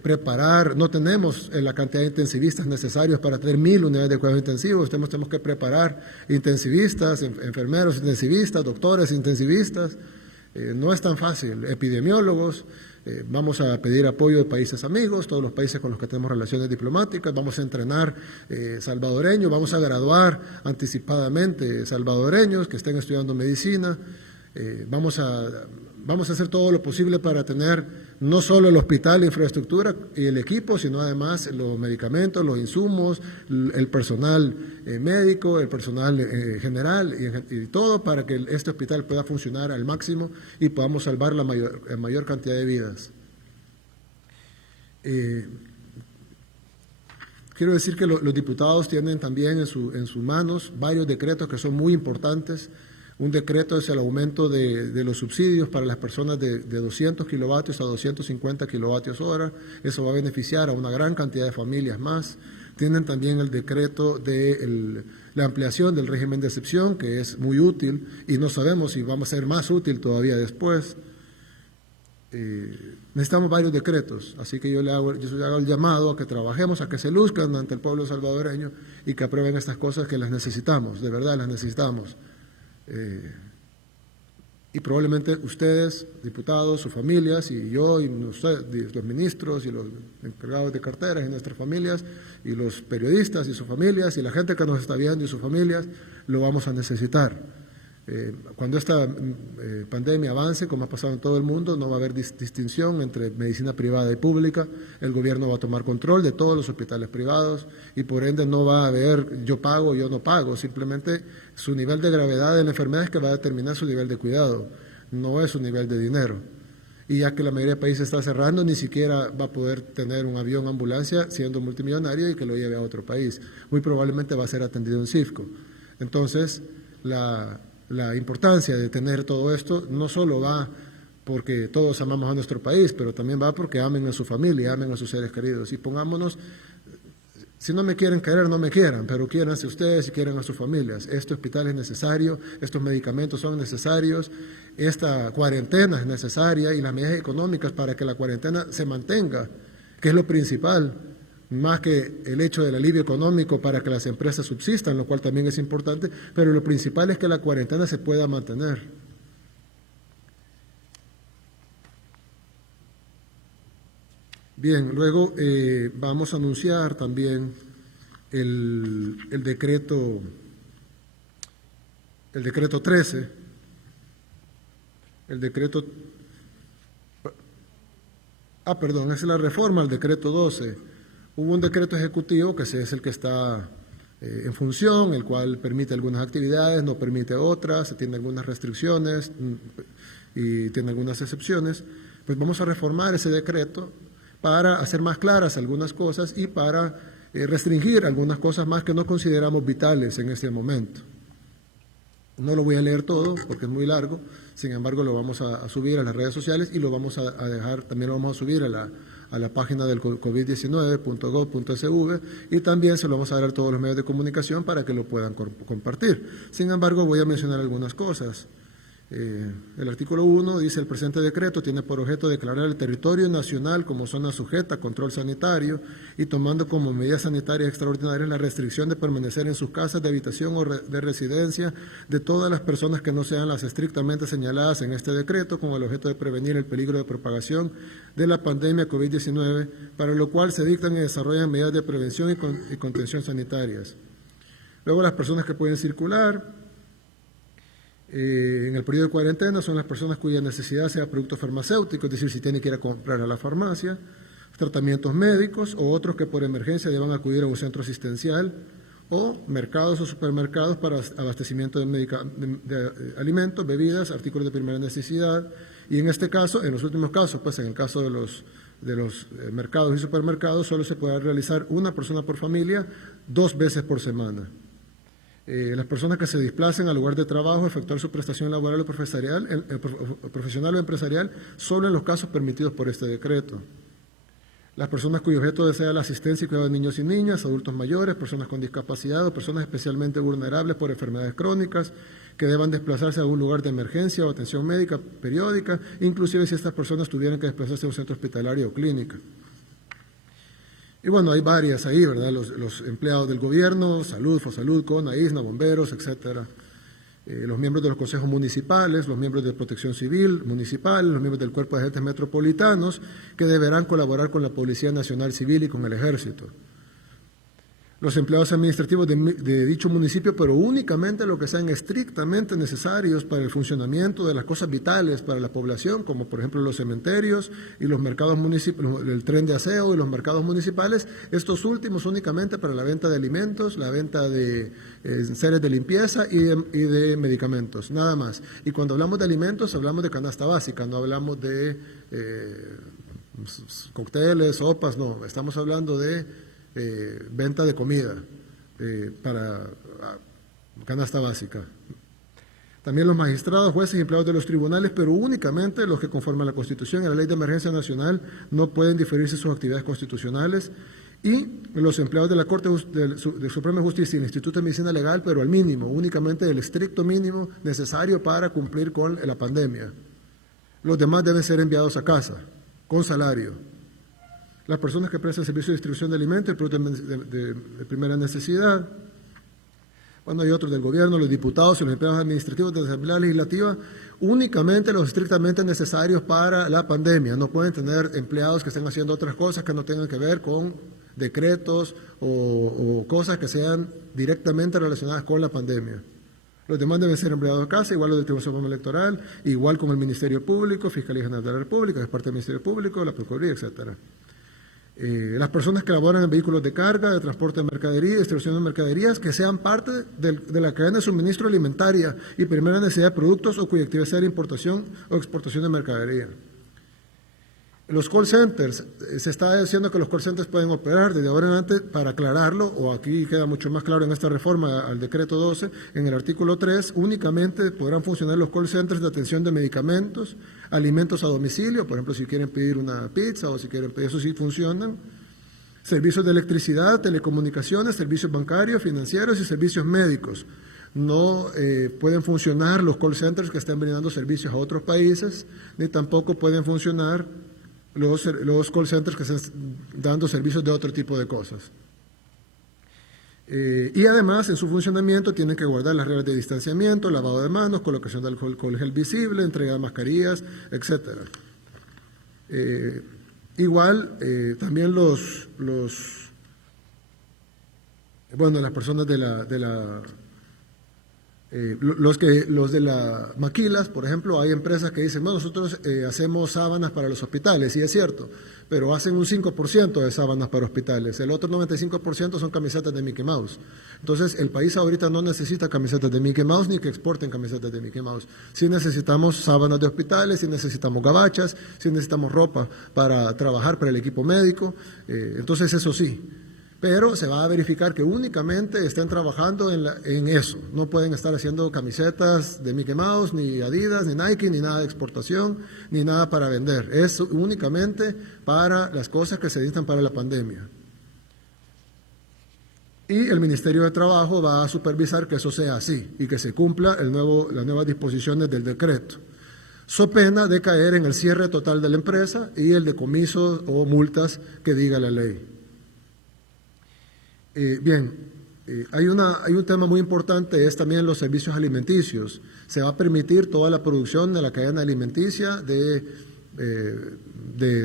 preparar. No tenemos la cantidad de intensivistas necesarios para tener 1.000 unidades de cuidados intensivos. Tenemos que preparar intensivistas, enfermeros intensivistas, doctores intensivistas. No es tan fácil. Epidemiólogos. Vamos a pedir apoyo de países amigos, todos los países con los que tenemos relaciones diplomáticas. Vamos a entrenar salvadoreños, vamos a graduar anticipadamente salvadoreños que estén estudiando medicina. Vamos a hacer todo lo posible para tener no solo el hospital, la infraestructura y el equipo, sino además los medicamentos, los insumos, el personal médico, el personal general y todo para que este hospital pueda funcionar al máximo y podamos salvar la mayor cantidad de vidas. Quiero decir que los diputados tienen también en sus manos varios decretos que son muy importantes. Un decreto es el aumento de los subsidios para las personas de 200 kilovatios a 250 kilovatios hora. Eso va a beneficiar a una gran cantidad de familias más. Tienen también el decreto de la ampliación del régimen de excepción, que es muy útil y no sabemos si vamos a ser más útil todavía después. Necesitamos varios decretos, así que yo hago el llamado a que trabajemos, a que se luzcan ante el pueblo salvadoreño y que aprueben estas cosas que las necesitamos, de verdad las necesitamos. Y probablemente ustedes, diputados, sus familias, y yo, y los ministros, y los encargados de carteras, y nuestras familias, y los periodistas, y sus familias, y la gente que nos está viendo, y sus familias, lo vamos a necesitar. Cuando esta pandemia avance, como ha pasado en todo el mundo, no va a haber distinción entre medicina privada y pública. El gobierno va a tomar control de todos los hospitales privados y por ende no va a haber yo pago, yo no pago. Simplemente su nivel de gravedad de la enfermedad es que va a determinar su nivel de cuidado, no es su nivel de dinero. Y ya que la mayoría de países está cerrando, ni siquiera va a poder tener un avión ambulancia siendo multimillonario y que lo lleve a otro país. Muy probablemente va a ser atendido en CIFCO. Entonces, la importancia de tener todo esto no solo va porque todos amamos a nuestro país, pero también va porque amen a su familia, amen a sus seres queridos. Y pongámonos, si no me quieren querer, no me quieran, pero quiéranse ustedes y quieran a sus familias. Este hospital es necesario, estos medicamentos son necesarios, esta cuarentena es necesaria y las medidas económicas para que la cuarentena se mantenga, que es lo principal, más que el hecho del alivio económico para que las empresas subsistan, lo cual también es importante, pero lo principal es que la cuarentena se pueda mantener. Bien, luego vamos a anunciar también el decreto 13, es la reforma al decreto 12. Hubo un decreto ejecutivo que es el que está en función, el cual permite algunas actividades, no permite otras, tiene algunas restricciones y tiene algunas excepciones. Pues vamos a reformar ese decreto para hacer más claras algunas cosas y para restringir algunas cosas más que no consideramos vitales en este momento. No lo voy a leer todo porque es muy largo, sin embargo lo vamos a subir a las redes sociales y lo vamos a dejar, también lo vamos a subir a la página del covid19.gov.sv y también se lo vamos a dar a todos los medios de comunicación para que lo puedan compartir. Sin embargo, voy a mencionar algunas cosas. El artículo 1 dice: el presente decreto tiene por objeto declarar el territorio nacional como zona sujeta a control sanitario y tomando como medidas sanitarias extraordinarias la restricción de permanecer en sus casas de habitación o de residencia de todas las personas que no sean las estrictamente señaladas en este decreto, con el objeto de prevenir el peligro de propagación de la pandemia COVID-19, para lo cual se dictan y desarrollan medidas de prevención y contención sanitarias. Luego, las personas que pueden circular en el periodo de cuarentena son las personas cuya necesidad sea producto farmacéutico, es decir, si tiene que ir a comprar a la farmacia, tratamientos médicos o otros que por emergencia deban acudir a un centro asistencial o mercados o supermercados para abastecimiento de alimentos, bebidas, artículos de primera necesidad y en este caso, en los últimos casos, pues en el caso de los de los mercados y supermercados solo se puede realizar una persona por familia 2 veces por semana. Las personas que se desplacen al lugar de trabajo, efectuar su prestación laboral o profesional o empresarial, solo en los casos permitidos por este decreto. Las personas cuyo objeto sea la asistencia y cuidado de niños y niñas, adultos mayores, personas con discapacidad o personas especialmente vulnerables por enfermedades crónicas, que deban desplazarse a un lugar de emergencia o atención médica periódica, inclusive si estas personas tuvieran que desplazarse a un centro hospitalario o clínica. Y bueno, hay varias ahí, ¿verdad? Los empleados del gobierno, salud, Fosalud, CONA, ISNA, bomberos, etcétera. Los miembros de los consejos municipales, los miembros de protección civil municipal, los miembros del cuerpo de agentes metropolitanos, que deberán colaborar con la Policía Nacional Civil y con el Ejército. Los empleados administrativos de dicho municipio, pero únicamente lo que sean estrictamente necesarios para el funcionamiento de las cosas vitales para la población, como por ejemplo los cementerios y los mercados municipales, el tren de aseo y los mercados municipales, estos últimos únicamente para la venta de alimentos, la venta de enseres de limpieza y de medicamentos, nada más. Y cuando hablamos de alimentos, hablamos de canasta básica, no hablamos de cócteles, sopas, no, estamos hablando de venta de comida para canasta básica. También los magistrados, jueces y empleados de los tribunales, pero únicamente los que conforme a la Constitución y a la Ley de Emergencia Nacional no pueden diferirse sus actividades constitucionales, y los empleados de la Corte de Suprema Justicia y el Instituto de Medicina Legal, pero al mínimo, únicamente el estricto mínimo necesario para cumplir con la pandemia. Los demás deben ser enviados a casa, con salario. Las personas que prestan servicio de distribución de alimentos, productos de primera necesidad. Bueno, hay otros del gobierno, los diputados y los empleados administrativos de la Asamblea Legislativa, únicamente los estrictamente necesarios para la pandemia. No pueden tener empleados que estén haciendo otras cosas que no tengan que ver con decretos o cosas que sean directamente relacionadas con la pandemia. Los demás deben ser empleados a casa, igual los del Tribunal Supremo Electoral, igual con el Ministerio Público, Fiscalía General de la República, que es parte del Ministerio Público, la Procuraduría, etcétera. Las personas que laboran en vehículos de carga, de transporte de mercadería, distribución de mercaderías, que sean parte de la cadena de suministro alimentaria y primera necesidad de productos o cuya actividad sea de importación o exportación de mercadería. Los call centers, se está diciendo que los call centers pueden operar desde ahora en adelante, para aclararlo, o aquí queda mucho más claro en esta reforma al decreto 12, en el artículo 3, únicamente podrán funcionar los call centers de atención de medicamentos, alimentos a domicilio, por ejemplo, si quieren pedir una pizza o si quieren pedir, eso sí funcionan, servicios de electricidad, telecomunicaciones, servicios bancarios, financieros y servicios médicos. No pueden funcionar los call centers que estén brindando servicios a otros países, ni tampoco pueden funcionar los call centers que están dando servicios de otro tipo de cosas. Y además, en su funcionamiento tienen que guardar las reglas de distanciamiento, lavado de manos, colocación de alcohol gel visible, entrega de mascarillas, etc. También las personas los de las maquilas, por ejemplo, hay empresas que dicen, bueno, nosotros hacemos sábanas para los hospitales, y es cierto, pero hacen un 5% de sábanas para hospitales, el otro 95% son camisetas de Mickey Mouse. Entonces, el país ahorita no necesita camisetas de Mickey Mouse ni que exporten camisetas de Mickey Mouse. Sí necesitamos sábanas de hospitales, sí necesitamos gabachas, sí necesitamos ropa para trabajar para el equipo médico, entonces eso sí. Pero se va a verificar que únicamente estén trabajando en eso. No pueden estar haciendo camisetas de Mickey Mouse, ni Adidas, ni Nike, ni nada de exportación, ni nada para vender. Es únicamente para las cosas que se necesitan para la pandemia. Y el Ministerio de Trabajo va a supervisar que eso sea así y que se cumpla las nuevas disposiciones del decreto. So pena de caer en el cierre total de la empresa y el decomiso o multas que diga la ley. Hay un tema muy importante, es también los servicios alimenticios. Se va a permitir toda la producción de la cadena alimenticia de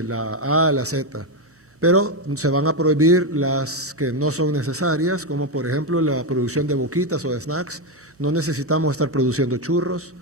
la A a la Z, pero se van a prohibir las que no son necesarias, como por ejemplo la producción de boquitas o de snacks. No necesitamos estar produciendo churros.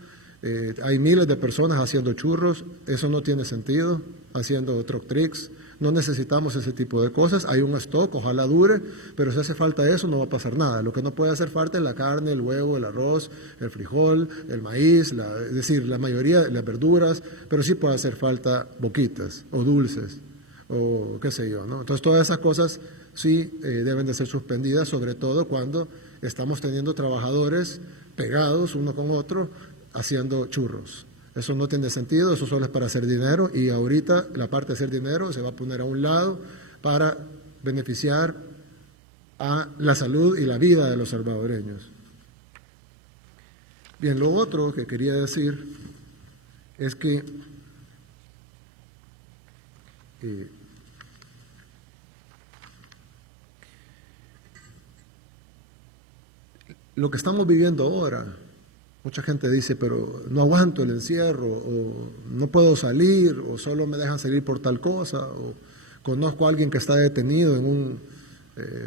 Hay miles de personas haciendo churros, eso no tiene sentido, haciendo truck tricks. No necesitamos ese tipo de cosas, hay un stock, ojalá dure, pero si hace falta eso no va a pasar nada. Lo que no puede hacer falta es la carne, el huevo, el arroz, el frijol, el maíz, es decir, la mayoría de las verduras, pero sí puede hacer falta boquitas o dulces o qué sé yo, ¿no? Entonces todas esas cosas sí deben de ser suspendidas, sobre todo cuando estamos teniendo trabajadores pegados uno con otro haciendo churros. Eso no tiene sentido, eso solo es para hacer dinero, y ahorita la parte de hacer dinero se va a poner a un lado para beneficiar a la salud y la vida de los salvadoreños. Bien, lo otro que quería decir es que lo que estamos viviendo ahora, mucha gente dice, pero no aguanto el encierro, o no puedo salir, o solo me dejan salir por tal cosa, o conozco a alguien que está detenido en un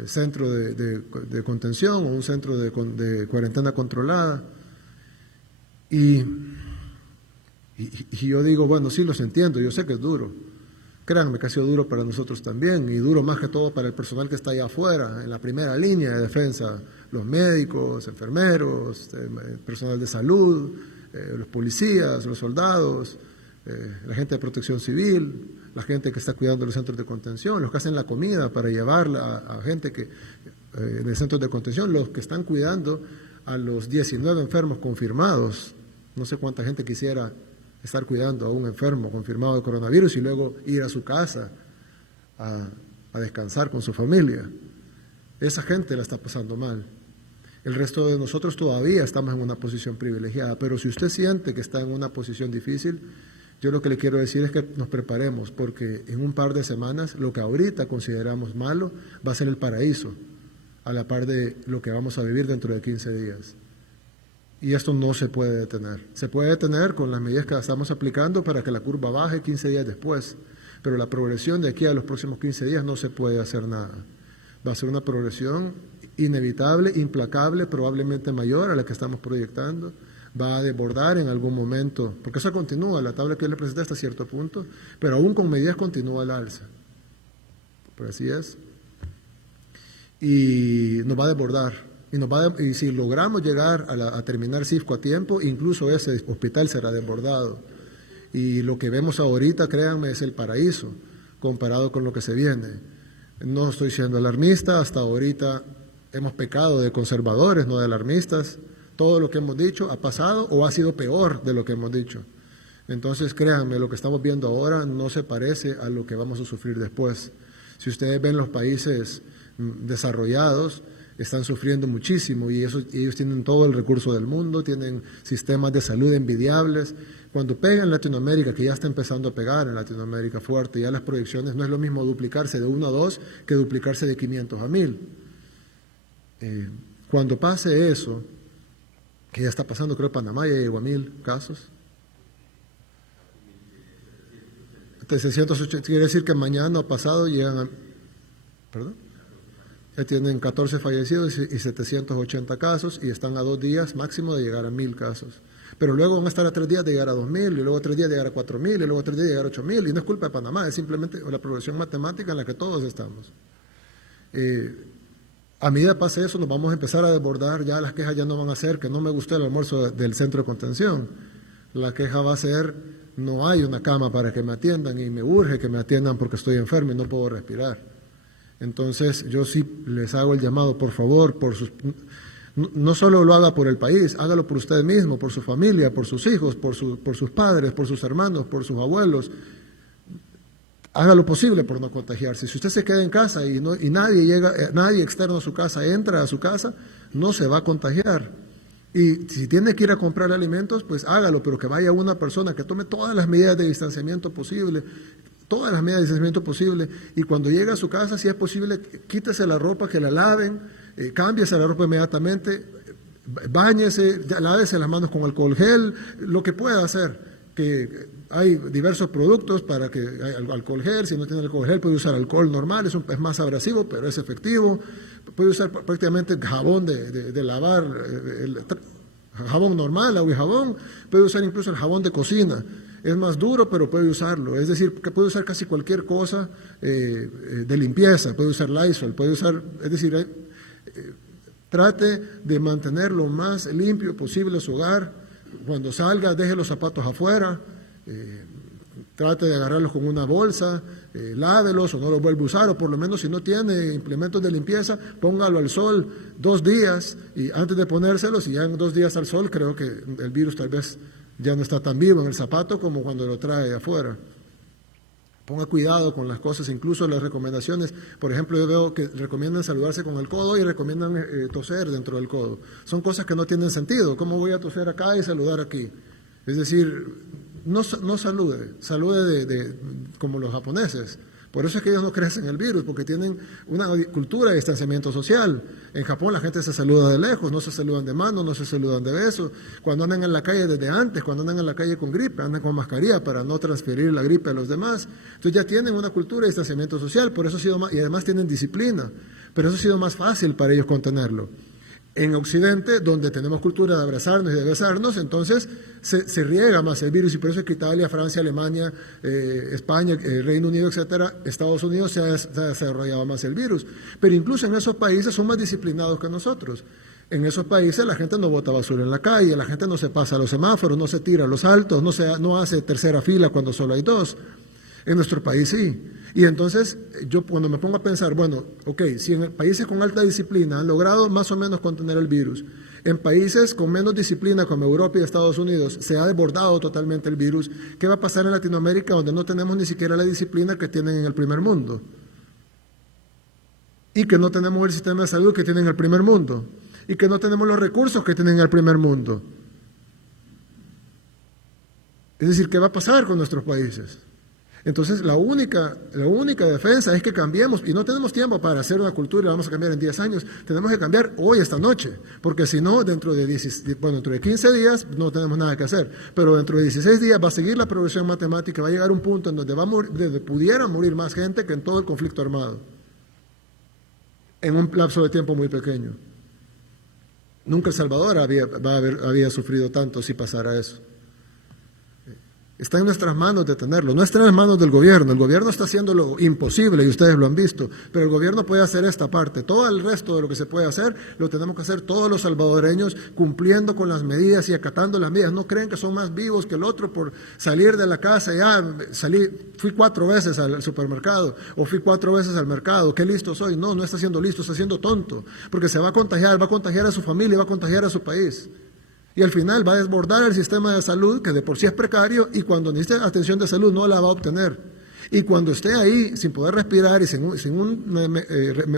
centro de contención o un centro de cuarentena controlada. Y yo digo, bueno, sí los entiendo, yo sé que es duro. Créanme que ha sido duro para nosotros también, y duro más que todo para el personal que está allá afuera, en la primera línea de defensa, los médicos, enfermeros, el personal de salud, los policías, los soldados, la gente de protección civil, la gente que está cuidando los centros de contención, los que hacen la comida para llevarla a gente que en el centro de contención, los que están cuidando a los 19 enfermos confirmados. No sé cuánta gente quisiera estar cuidando a un enfermo confirmado de coronavirus y luego ir a su casa a descansar con su familia. Esa gente la está pasando mal. El resto de nosotros todavía estamos en una posición privilegiada, pero si usted siente que está en una posición difícil, yo lo que le quiero decir es que nos preparemos, porque en un par de semanas lo que ahorita consideramos malo va a ser el paraíso, a la par de lo que vamos a vivir dentro de 15 días. Y esto no se puede detener. Se puede detener con las medidas que estamos aplicando para que la curva baje 15 días después, pero la progresión de aquí a los próximos 15 días no se puede hacer nada. Va a ser una progresión inevitable, implacable, probablemente mayor a la que estamos proyectando. Va a desbordar en algún momento, porque eso continúa, la tabla que yo le presenté hasta cierto punto, pero aún con medidas continúa el alza. Pero así es. Y nos va a desbordar. Y si logramos llegar a terminar CIFCO a tiempo, incluso ese hospital será desbordado. Y lo que vemos ahorita, créanme, es el paraíso comparado con lo que se viene. No estoy siendo alarmista, hasta ahorita hemos pecado de conservadores, no de alarmistas. Todo lo que hemos dicho ha pasado o ha sido peor de lo que hemos dicho. Entonces, créanme, lo que estamos viendo ahora no se parece a lo que vamos a sufrir después. Si ustedes ven los países desarrollados, están sufriendo muchísimo, y ellos tienen todo el recurso del mundo, tienen sistemas de salud envidiables. Cuando pega en Latinoamérica, que ya está empezando a pegar en Latinoamérica fuerte, ya las proyecciones no es lo mismo duplicarse de 1 a 2 que duplicarse de 500 a 1000. Cuando pase eso, que ya está pasando, creo que Panamá ya llegó a 1000 casos. 680, quiere decir que mañana o pasado llegan a... ¿Perdón? Ya tienen 14 fallecidos y 780 casos, y están a 2 días máximo de llegar a 1000 casos. Pero luego van a estar a 3 días de llegar a 2000, y luego a 3 días de llegar a 4000, y luego a 3 días de llegar a 8000, y no es culpa de Panamá, es simplemente la progresión matemática en la que todos estamos. A medida que pase eso, nos vamos a empezar a desbordar. Ya las quejas ya no van a ser que no me gustó el almuerzo del centro de contención. La queja va a ser, no hay una cama para que me atiendan, y me urge que me atiendan porque estoy enfermo y no puedo respirar. Entonces, yo sí les hago el llamado, por favor, no solo lo haga por el país, hágalo por usted mismo, por su familia, por sus hijos, por sus padres, por sus hermanos, por sus abuelos. Haga lo posible por no contagiarse. Si usted se queda en casa y nadie externo a su casa entra a su casa, no se va a contagiar. Y si tiene que ir a comprar alimentos, pues hágalo, pero que vaya una persona que tome todas las medidas de distanciamiento posible, y cuando llegue a su casa, si es posible, quítese la ropa, que la laven, cámbiese la ropa inmediatamente, báñese, lávese las manos con alcohol gel, lo que pueda hacer, que hay diversos productos para que hay alcohol gel. Si no tiene alcohol gel, puede usar alcohol normal, es más abrasivo, pero es efectivo. Puede usar prácticamente jabón de lavar, jabón normal, agua y jabón. Puede usar incluso el jabón de cocina. Es más duro, pero puede usarlo. Es decir, que puede usar casi cualquier cosa de limpieza. Puede usar Lysol, trate de mantener lo más limpio posible su hogar. Cuando salga, deje los zapatos afuera. trate de agarrarlos con una bolsa, lávelos o no los vuelva a usar, o por lo menos si no tiene implementos de limpieza, póngalo al sol 2 días y antes de ponérselos, y ya en 2 días al sol creo que el virus tal vez ya no está tan vivo en el zapato como cuando lo trae de afuera. Ponga cuidado con las cosas, incluso las recomendaciones. Por ejemplo, yo veo que recomiendan saludarse con el codo y recomiendan toser dentro del codo. Son cosas que no tienen sentido. ¿Cómo voy a toser acá y saludar aquí? Es decir, no salude como los japoneses. Por eso es que ellos no crecen el virus, porque tienen una cultura de distanciamiento social. En Japón la gente se saluda de lejos, no se saludan de mano, no se saludan de besos. Cuando andan en la calle desde antes, cuando andan en la calle con gripe, andan con mascarilla para no transferir la gripe a los demás. Entonces ya tienen una cultura de distanciamiento social, por eso ha sido más, y además tienen disciplina, pero eso ha sido más fácil para ellos contenerlo. En Occidente, donde tenemos cultura de abrazarnos y de besarnos, entonces se riega más el virus, y por eso es que Italia, Francia, Alemania, España, Reino Unido, etcétera, Estados Unidos se ha desarrollado más el virus. Pero incluso en esos países son más disciplinados que nosotros. En esos países la gente no bota basura en la calle, la gente no se pasa a los semáforos, no se tira a los altos, no hace tercera fila cuando solo hay 2. En nuestro país sí. Y entonces yo cuando me pongo a pensar, bueno, ok, si en países con alta disciplina han logrado más o menos contener el virus, en países con menos disciplina como Europa y Estados Unidos se ha desbordado totalmente el virus, ¿qué va a pasar en Latinoamérica donde no tenemos ni siquiera la disciplina que tienen en el primer mundo? Y que no tenemos el sistema de salud que tienen en el primer mundo. Y que no tenemos los recursos que tienen en el primer mundo. Es decir, ¿qué va a pasar con nuestros países? Entonces, la única defensa es que cambiemos, y no tenemos tiempo para hacer una cultura y la vamos a cambiar en 10 años, tenemos que cambiar hoy, esta noche, porque si no, dentro de 15 días no tenemos nada que hacer, pero dentro de 16 días va a seguir la progresión matemática, va a llegar un punto en donde pudiera morir más gente que en todo el conflicto armado, en un lapso de tiempo muy pequeño. Nunca El Salvador había sufrido tanto si pasara eso. Está en nuestras manos detenerlo, no está en las manos del gobierno. El gobierno está haciendo lo imposible y ustedes lo han visto, pero el gobierno puede hacer esta parte. Todo el resto de lo que se puede hacer, lo tenemos que hacer todos los salvadoreños cumpliendo con las medidas y acatando las medidas. No creen que son más vivos que el otro por salir de la casa. Fui 4 veces al supermercado o fui 4 veces al mercado. ¿Qué listo soy? No está siendo listo, está siendo tonto, porque se va a contagiar a su familia, va a contagiar a su país. Y al final va a desbordar el sistema de salud, que de por sí es precario, y cuando necesite atención de salud no la va a obtener. Y cuando esté ahí sin poder respirar y sin un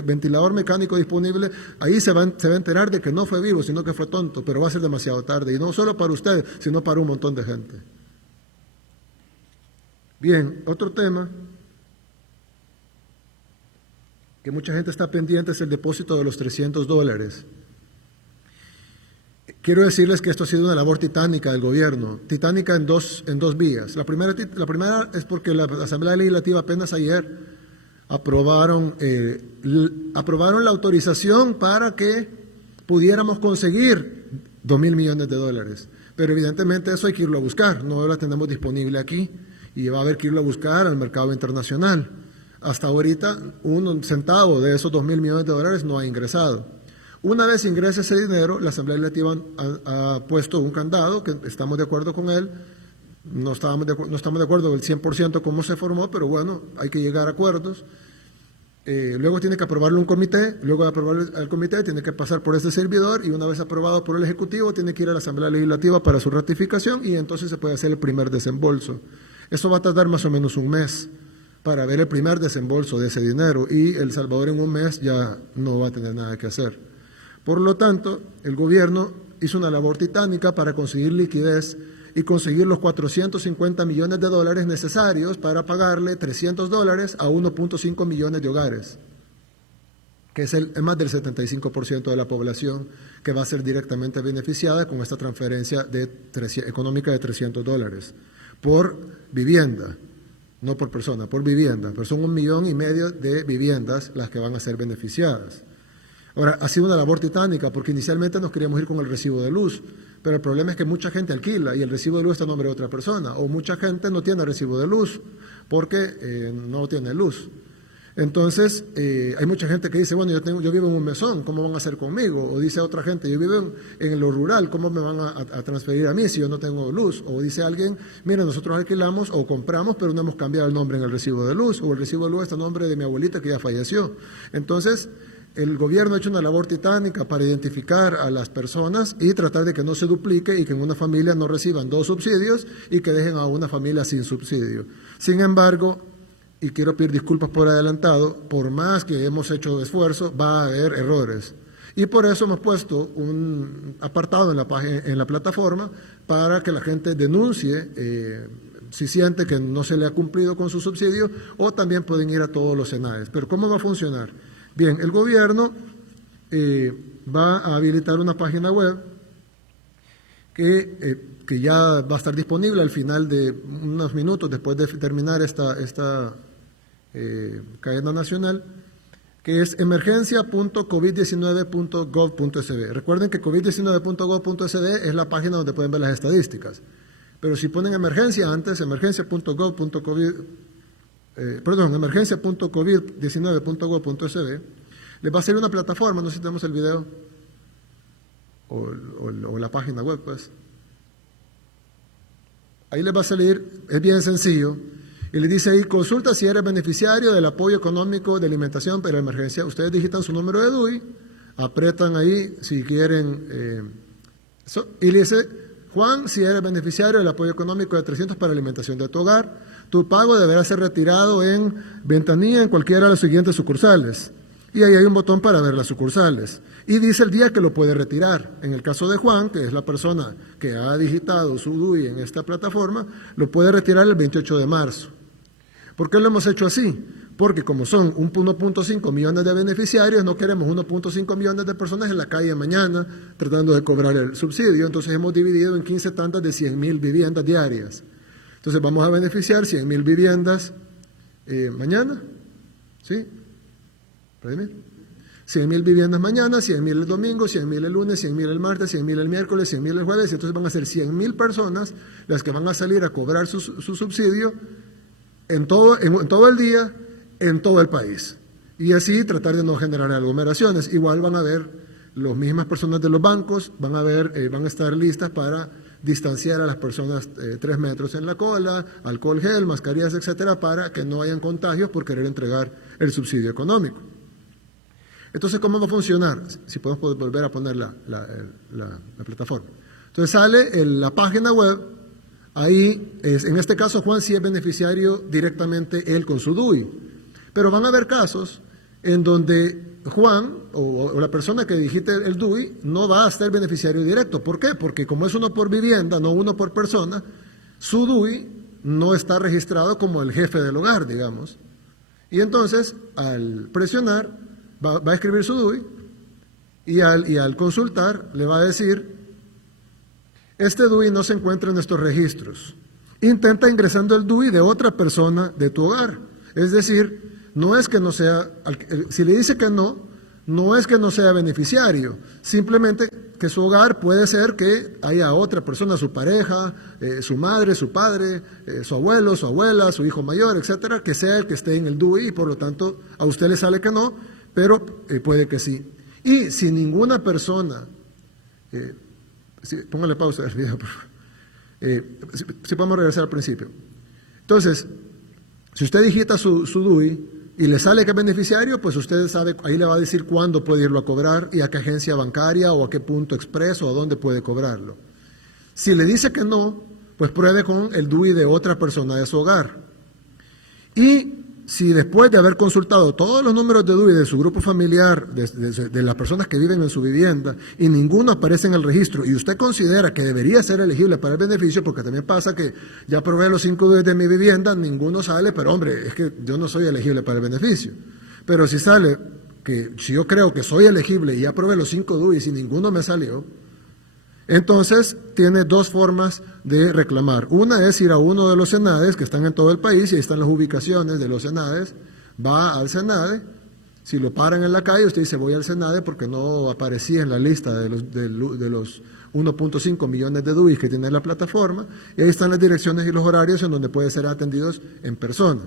ventilador mecánico disponible, ahí se va a enterar de que no fue vivo, sino que fue tonto, pero va a ser demasiado tarde. Y no solo para usted, sino para un montón de gente. Bien, otro tema que mucha gente está pendiente es el depósito de los $300. Quiero decirles que esto ha sido una labor titánica del gobierno, titánica en dos vías. La primera es porque la Asamblea Legislativa apenas ayer aprobaron la autorización para que pudiéramos conseguir $2,000 millones. Pero evidentemente eso hay que irlo a buscar, no la tenemos disponible aquí y va a haber que irlo a buscar al mercado internacional. Hasta ahorita, un centavo de esos $2,000 millones no ha ingresado. Una vez ingrese ese dinero, la Asamblea Legislativa ha puesto un candado, que estamos de acuerdo con él, no estamos de acuerdo del 100% cómo se formó, pero bueno, hay que llegar a acuerdos. Luego tiene que aprobarlo un comité, luego de aprobarlo al comité tiene que pasar por este servidor, y una vez aprobado por el Ejecutivo tiene que ir a la Asamblea Legislativa para su ratificación, y entonces se puede hacer el primer desembolso. Eso va a tardar más o menos un mes para ver el primer desembolso de ese dinero, y El Salvador en un mes ya no va a tener nada que hacer. Por lo tanto, el gobierno hizo una labor titánica para conseguir liquidez y conseguir los $450 millones necesarios para pagarle $300 a 1.5 millones de hogares, que es más del 75% de la población que va a ser directamente beneficiada con esta transferencia económica de $300 por vivienda, no por persona, por vivienda, pero son 1,5 millones de viviendas las que van a ser beneficiadas. Ahora, ha sido una labor titánica porque inicialmente nos queríamos ir con el recibo de luz, pero el problema es que mucha gente alquila y el recibo de luz está a nombre de otra persona, o mucha gente no tiene recibo de luz porque no tiene luz. Entonces, hay mucha gente que dice, bueno, yo vivo en un mesón, ¿cómo van a hacer conmigo? O dice otra gente, yo vivo en lo rural, ¿cómo me van a transferir a mí si yo no tengo luz? O dice alguien, mira, nosotros alquilamos o compramos, pero no hemos cambiado el nombre en el recibo de luz, o el recibo de luz está a nombre de mi abuelita que ya falleció. Entonces, el gobierno ha hecho una labor titánica para identificar a las personas y tratar de que no se duplique y que en una familia no reciban 2 subsidios y que dejen a una familia sin subsidio. Sin embargo, y quiero pedir disculpas por adelantado, por más que hemos hecho esfuerzo, va a haber errores. Y por eso hemos puesto un apartado en la plataforma para que la gente denuncie si siente que no se le ha cumplido con su subsidio, o también pueden ir a todos los SENADES. Pero ¿cómo va a funcionar? Bien, el gobierno va a habilitar una página web que ya va a estar disponible al final de unos minutos después de terminar esta cadena nacional, que es emergencia.covid19.gov.sb. Recuerden que covid19.gov.sb es la página donde pueden ver las estadísticas, pero si ponen emergencia antes, emergencia.covid19.gov.sb, les va a salir una plataforma, no sé si tenemos el video o la página web, pues. Ahí les va a salir, es bien sencillo, y le dice ahí, consulta si eres beneficiario del apoyo económico de alimentación para emergencia. Ustedes digitan su número de DUI, apretan ahí si quieren, y le dice, Juan, si eres beneficiario del apoyo económico de 300 para alimentación de tu hogar, tu pago deberá ser retirado en ventanilla en cualquiera de las siguientes sucursales. Y ahí hay un botón para ver las sucursales. Y dice el día que lo puede retirar. En el caso de Juan, que es la persona que ha digitado su DUI en esta plataforma, lo puede retirar el 28 de marzo. ¿Por qué lo hemos hecho así? Porque como son 1.5 millones de beneficiarios, no queremos 1.5 millones de personas en la calle mañana tratando de cobrar el subsidio. Entonces hemos dividido en 15 tandas de 100.000 viviendas diarias. Entonces vamos a beneficiar 100.000 viviendas mañana, ¿sí? 100.000 viviendas mañana, 100.000 el domingo, 100.000 el lunes, 100.000 el martes, 100.000 el miércoles, 100.000 el jueves. Entonces van a ser 100.000 personas las que van a salir a cobrar su subsidio en todo el día, en todo el país. Y así tratar de no generar aglomeraciones. Igual van a ver las mismas personas de los bancos, van a estar listas para distanciar a las personas 3 metros en la cola, alcohol gel, mascarillas, etcétera, para que no hayan contagios por querer entregar el subsidio económico. Entonces, ¿cómo va a funcionar? Si podemos volver a poner la plataforma. Entonces sale la página web, ahí, en este caso Juan sí es beneficiario directamente él con su DUI, pero van a haber casos en donde Juan o la persona que digite el DUI no va a ser beneficiario directo. ¿Por qué? Porque como es uno por vivienda, no uno por persona, su DUI no está registrado como el jefe del hogar, digamos. Y entonces, al presionar, va a escribir su DUI y al consultar le va a decir, este DUI no se encuentra en estos registros. Intenta ingresando el DUI de otra persona de tu hogar. Es decir, no es que no sea, si le dice que no es que no sea beneficiario, simplemente que su hogar puede ser que haya otra persona, su pareja, su madre, su padre, su abuelo, su abuela, su hijo mayor, etcétera, que sea el que esté en el DUI y por lo tanto a usted le sale que no, pero puede que sí. Y si ninguna persona, póngale pausa al video, por favor. Si podemos regresar al principio. Entonces, si usted digita su DUI y le sale que es beneficiario, pues usted sabe, ahí le va a decir cuándo puede irlo a cobrar y a qué agencia bancaria o a qué punto expreso o a dónde puede cobrarlo. Si le dice que no, pues pruebe con el DUI de otra persona de su hogar. Y si después de haber consultado todos los números de DUI de su grupo familiar, de las personas que viven en su vivienda, y ninguno aparece en el registro, y usted considera que debería ser elegible para el beneficio, porque también pasa que ya probé los 5 DUI de mi vivienda, ninguno sale, pero hombre, es que yo no soy elegible para el beneficio. Pero si sale, que si yo creo que soy elegible y ya probé los 5 DUI y ninguno me salió, entonces tiene 2 formas de reclamar. Una es ir a uno de los SENADES que están en todo el país y ahí están las ubicaciones de los SENADES, va al SENADE, si lo paran en la calle usted dice voy al SENADE porque no aparecía en la lista de los 1.5 millones de DUI que tiene la plataforma, y ahí están las direcciones y los horarios en donde puede ser atendidos en persona.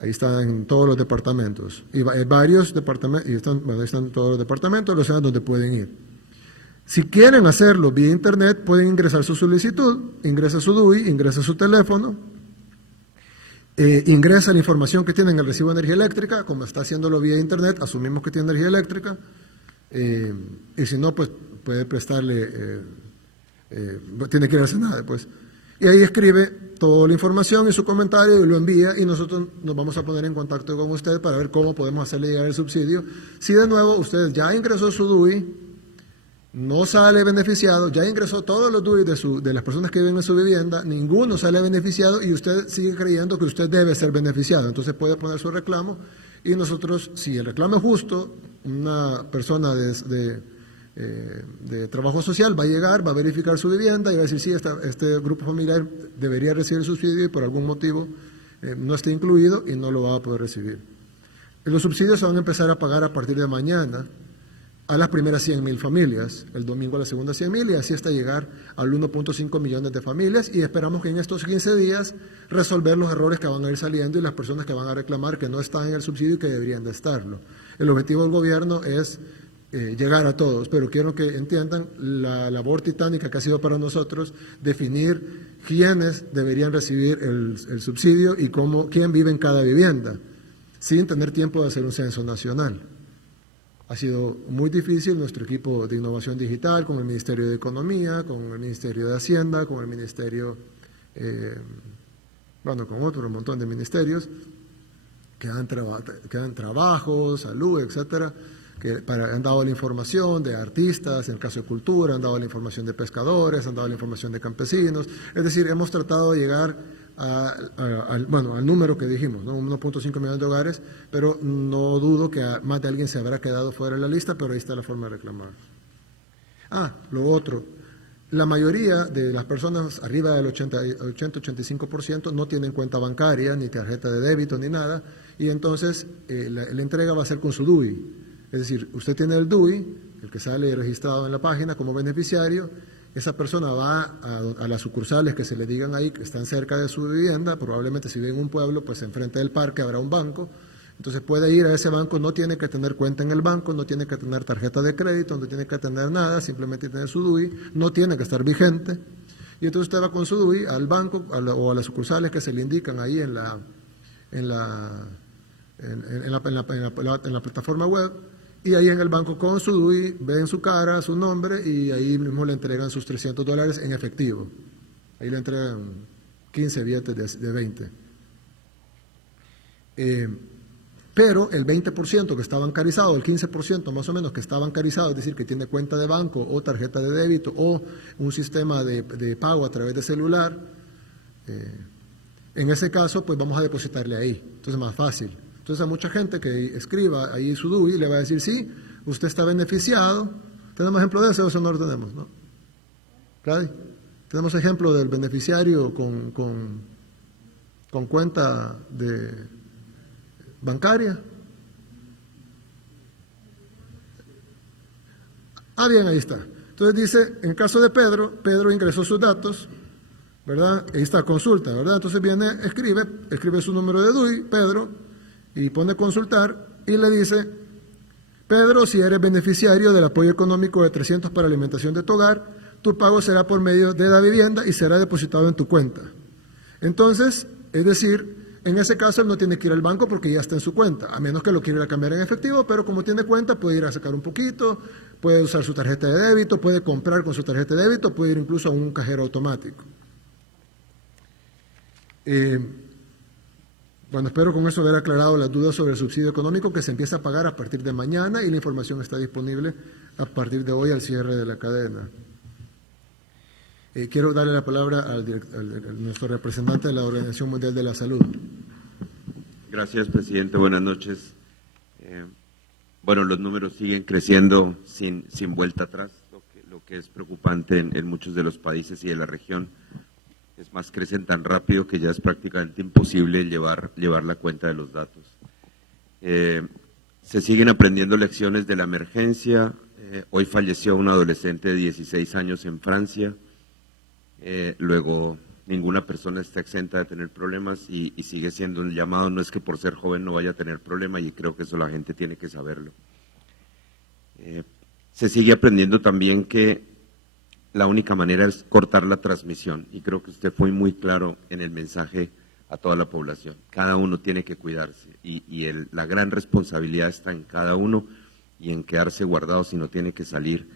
Ahí están en todos los departamentos. Y hay varios departamentos, y están todos los departamentos, los sean donde pueden ir. Si quieren hacerlo vía internet, pueden ingresar su solicitud, ingresa su DUI, ingresa su teléfono, ingresa la información que tienen en el recibo de energía eléctrica, como está haciéndolo vía internet, asumimos que tiene energía eléctrica, y si no, pues puede prestarle, tiene que ir al SENADE, pues. Y ahí escribe toda la información y su comentario y lo envía, y nosotros nos vamos a poner en contacto con usted para ver cómo podemos hacerle llegar el subsidio. Si de nuevo usted ya ingresó su DUI, no sale beneficiado, ya ingresó todos los DUI de las personas que viven en su vivienda, ninguno sale beneficiado y usted sigue creyendo que usted debe ser beneficiado. Entonces puede poner su reclamo y nosotros, si el reclamo es justo, una persona de trabajo social va a llegar, va a verificar su vivienda y va a decir, sí, este grupo familiar debería recibir el subsidio y por algún motivo no está incluido y no lo va a poder recibir. Los subsidios se van a empezar a pagar a partir de mañana a las primeras 100,000 familias, el domingo a las segundas 100,000 y así hasta llegar al 1.5 millones de familias, y esperamos que en estos 15 días resolver los errores que van a ir saliendo y las personas que van a reclamar que no están en el subsidio y que deberían de estarlo. El objetivo del gobierno es llegar a todos, pero quiero que entiendan la labor titánica que ha sido para nosotros definir quiénes deberían recibir el subsidio y quién vive en cada vivienda, sin tener tiempo de hacer un censo nacional. Ha sido muy difícil. Nuestro equipo de innovación digital, con el Ministerio de Economía, con el Ministerio de Hacienda, con el Ministerio, con otro montón de ministerios, que dan trabajo, salud, etcétera, que han dado la información de artistas, en el caso de cultura, han dado la información de pescadores, han dado la información de campesinos. Es decir, hemos tratado de llegar al número que dijimos, ¿no? 1.5 millones de hogares, pero no dudo que más de alguien se habrá quedado fuera de la lista, pero ahí está la forma de reclamar. Lo otro, la mayoría de las personas arriba del 80-85% no tienen cuenta bancaria, ni tarjeta de débito, ni nada, y entonces la entrega va a ser con su DUI. Es decir, usted tiene el DUI, el que sale registrado en la página como beneficiario. Esa persona va a las sucursales que se le digan ahí, que están cerca de su vivienda, probablemente si vive en un pueblo, pues enfrente del parque habrá un banco, entonces puede ir a ese banco, no tiene que tener cuenta en el banco, no tiene que tener tarjeta de crédito, no tiene que tener nada, simplemente tiene su DUI, no tiene que estar vigente, y entonces usted va con su DUI al banco o a las sucursales que se le indican ahí en la plataforma web, y ahí en el banco con su DUI ven su cara, su nombre, y ahí mismo le entregan sus $300 en efectivo. Ahí le entregan 15 billetes de 20. Pero el 20% que está bancarizado, el 15% más o menos que está bancarizado, es decir, que tiene cuenta de banco o tarjeta de débito o un sistema de pago a través de celular, en ese caso pues vamos a depositarle ahí. Entonces es más fácil. Entonces a mucha gente que escriba ahí su DUI le va a decir, sí, usted está beneficiado. ¿Tenemos ejemplo de eso o no lo tenemos? ¿No? ¿Claro? Tenemos ejemplo del beneficiario con cuenta bancaria. Bien, ahí está. Entonces dice, en caso de Pedro ingresó sus datos, ¿verdad? Ahí está, consulta, ¿verdad? Entonces escribe su número de DUI, Pedro, y pone consultar y le dice, Pedro, si eres beneficiario del apoyo económico de 300 para alimentación de tu hogar, tu pago será por medio de la vivienda y será depositado en tu cuenta. Entonces, es decir, en ese caso él no tiene que ir al banco porque ya está en su cuenta, a menos que lo quiera ir a cambiar en efectivo, pero como tiene cuenta puede ir a sacar un poquito, puede usar su tarjeta de débito, puede comprar con su tarjeta de débito, puede ir incluso a un cajero automático. Espero con eso haber aclarado las dudas sobre el subsidio económico que se empieza a pagar a partir de mañana y la información está disponible a partir de hoy al cierre de la cadena. Quiero darle la palabra a nuestro representante de la Organización Mundial de la Salud. Gracias, presidente. Buenas noches. Los números siguen creciendo sin vuelta atrás, lo que es preocupante en muchos de los países y de la región. Es más, crecen tan rápido que ya es prácticamente imposible llevar la cuenta de los datos. Se siguen aprendiendo lecciones de la emergencia. Hoy falleció un adolescente de 16 años en Francia. Luego ninguna persona está exenta de tener problemas y sigue siendo un llamado, no es que por ser joven no vaya a tener problemas y creo que eso la gente tiene que saberlo. Se sigue aprendiendo también que la única manera es cortar la transmisión y creo que usted fue muy claro en el mensaje a toda la población. Cada uno tiene que cuidarse y la gran responsabilidad está en cada uno y en quedarse guardado si no tiene que salir.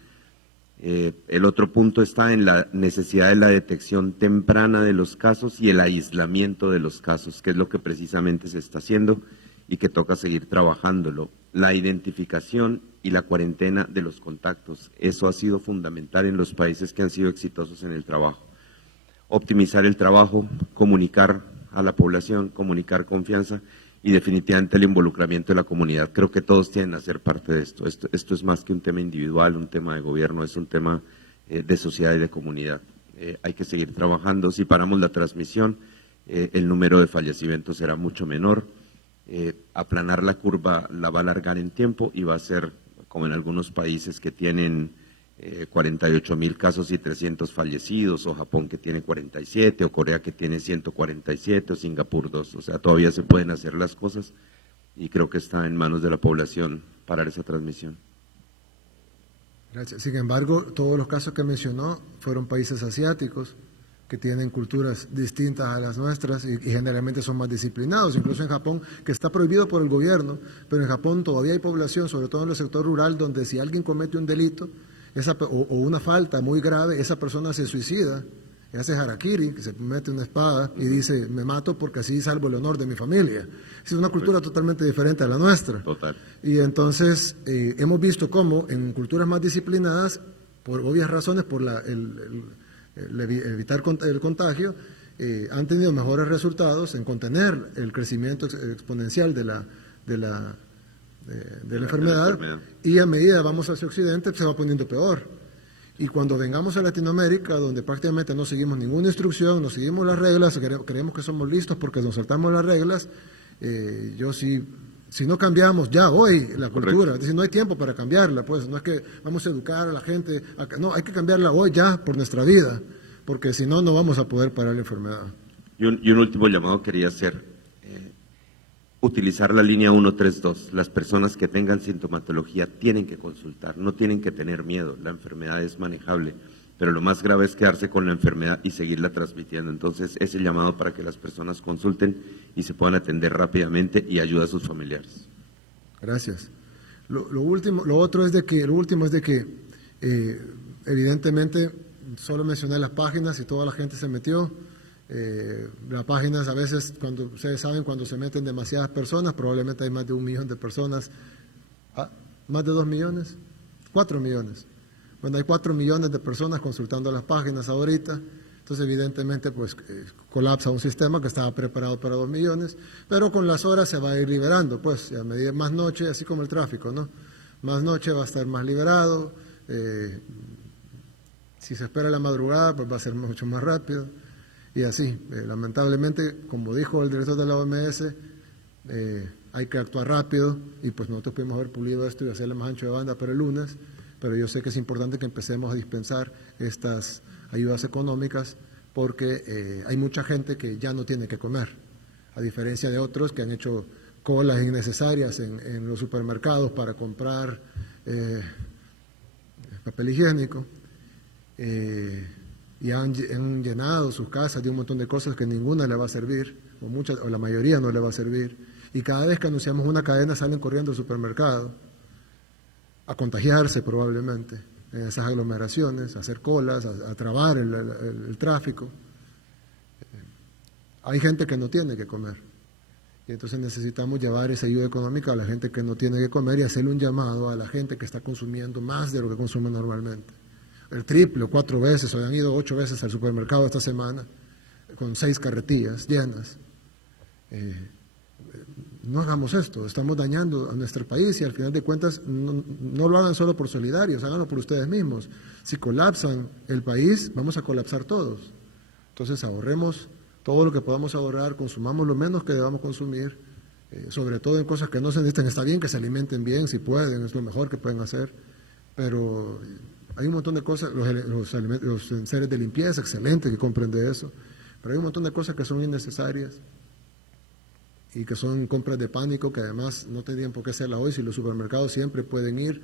El otro punto está en la necesidad de la detección temprana de los casos y el aislamiento de los casos, que es lo que precisamente se está haciendo y que toca seguir trabajándolo. La identificación y la cuarentena de los contactos, eso ha sido fundamental en los países que han sido exitosos en el trabajo. Optimizar el trabajo, comunicar a la población, comunicar confianza y definitivamente el involucramiento de la comunidad. Creo que todos tienen que ser parte de esto. Esto es más que un tema individual, un tema de gobierno, es un tema de sociedad y de comunidad. Hay que seguir trabajando. Si paramos la transmisión, el número de fallecimientos será mucho menor. Aplanar la curva la va a alargar en tiempo y va a ser como en algunos países que tienen 48.000 casos y 300 fallecidos, o Japón que tiene 47, o Corea que tiene 147, o Singapur 2. O sea, todavía se pueden hacer las cosas y creo que está en manos de la población parar esa transmisión. Gracias. Sin embargo, todos los casos que mencionó fueron países asiáticos que tienen culturas distintas a las nuestras y generalmente son más disciplinados, incluso en Japón, que está prohibido por el gobierno, pero en Japón todavía hay población, sobre todo en el sector rural, donde si alguien comete un delito o una falta muy grave, esa persona se suicida, hace harakiri, que se mete una espada y dice, me mato porque así salvo el honor de mi familia. Es una cultura totalmente diferente a la nuestra. Total. Y entonces hemos visto cómo en culturas más disciplinadas, por obvias razones, por evitar el contagio, han tenido mejores resultados en contener el crecimiento exponencial de la enfermedad, y a medida vamos hacia Occidente se va poniendo peor. Y cuando vengamos a Latinoamérica, donde prácticamente no seguimos ninguna instrucción, no seguimos las reglas, creemos que somos listos porque nos saltamos las reglas, si no cambiamos ya hoy la cultura, es decir, no hay tiempo para cambiarla, pues no es que vamos a educar a la gente, no, hay que cambiarla hoy ya por nuestra vida, porque si no, no vamos a poder parar la enfermedad. Y un último llamado quería hacer, utilizar la línea 132. Las personas que tengan sintomatología tienen que consultar, no tienen que tener miedo, la enfermedad es manejable, pero lo más grave es quedarse con la enfermedad y seguirla transmitiendo. Entonces, ese llamado para que las personas consulten y se puedan atender rápidamente y ayuda a sus familiares. Gracias. Lo último es de que evidentemente solo mencioné las páginas y toda la gente se metió. Las páginas a veces, cuando ustedes saben, cuando se meten demasiadas personas, probablemente hay más de 1 millón de personas, más de 2 millones, 4 millones. Bueno, hay 4 millones de personas consultando las páginas ahorita, entonces evidentemente pues colapsa un sistema que estaba preparado para 2 millones, pero con las horas se va a ir liberando, pues a medida más noche, así como el tráfico, ¿no? Más noche va a estar más liberado, si se espera la madrugada pues va a ser mucho más rápido. Y así, lamentablemente, como dijo el director de la OMS, hay que actuar rápido y pues nosotros pudimos haber pulido esto y hacerle más ancho de banda para el lunes, pero yo sé que es importante que empecemos a dispensar estas ayudas económicas porque hay mucha gente que ya no tiene que comer, a diferencia de otros que han hecho colas innecesarias en los supermercados para comprar papel higiénico. Y han llenado sus casas de un montón de cosas que ninguna le va a servir, o la mayoría no le va a servir, y cada vez que anunciamos una cadena salen corriendo al supermercado a contagiarse probablemente en esas aglomeraciones, a hacer colas, a trabar el tráfico. Hay gente que no tiene que comer, y entonces necesitamos llevar esa ayuda económica a la gente que no tiene que comer y hacerle un llamado a la gente que está consumiendo más de lo que consume normalmente. El triple o 4 veces, o han ido 8 veces al supermercado esta semana, con 6 carretillas llenas. No hagamos esto, estamos dañando a nuestro país y al final de cuentas no lo hagan solo por solidarios, háganlo por ustedes mismos. Si colapsan el país, vamos a colapsar todos. Entonces ahorremos todo lo que podamos ahorrar, consumamos lo menos que debamos consumir, sobre todo en cosas que no se necesitan. Está bien que se alimenten bien, si pueden, es lo mejor que pueden hacer, pero hay un montón de cosas, los seres de limpieza, excelente que compren de eso, Pero hay un montón de cosas que son innecesarias y que son compras de pánico que además no tendrían por qué hacerla hoy, si los supermercados siempre pueden ir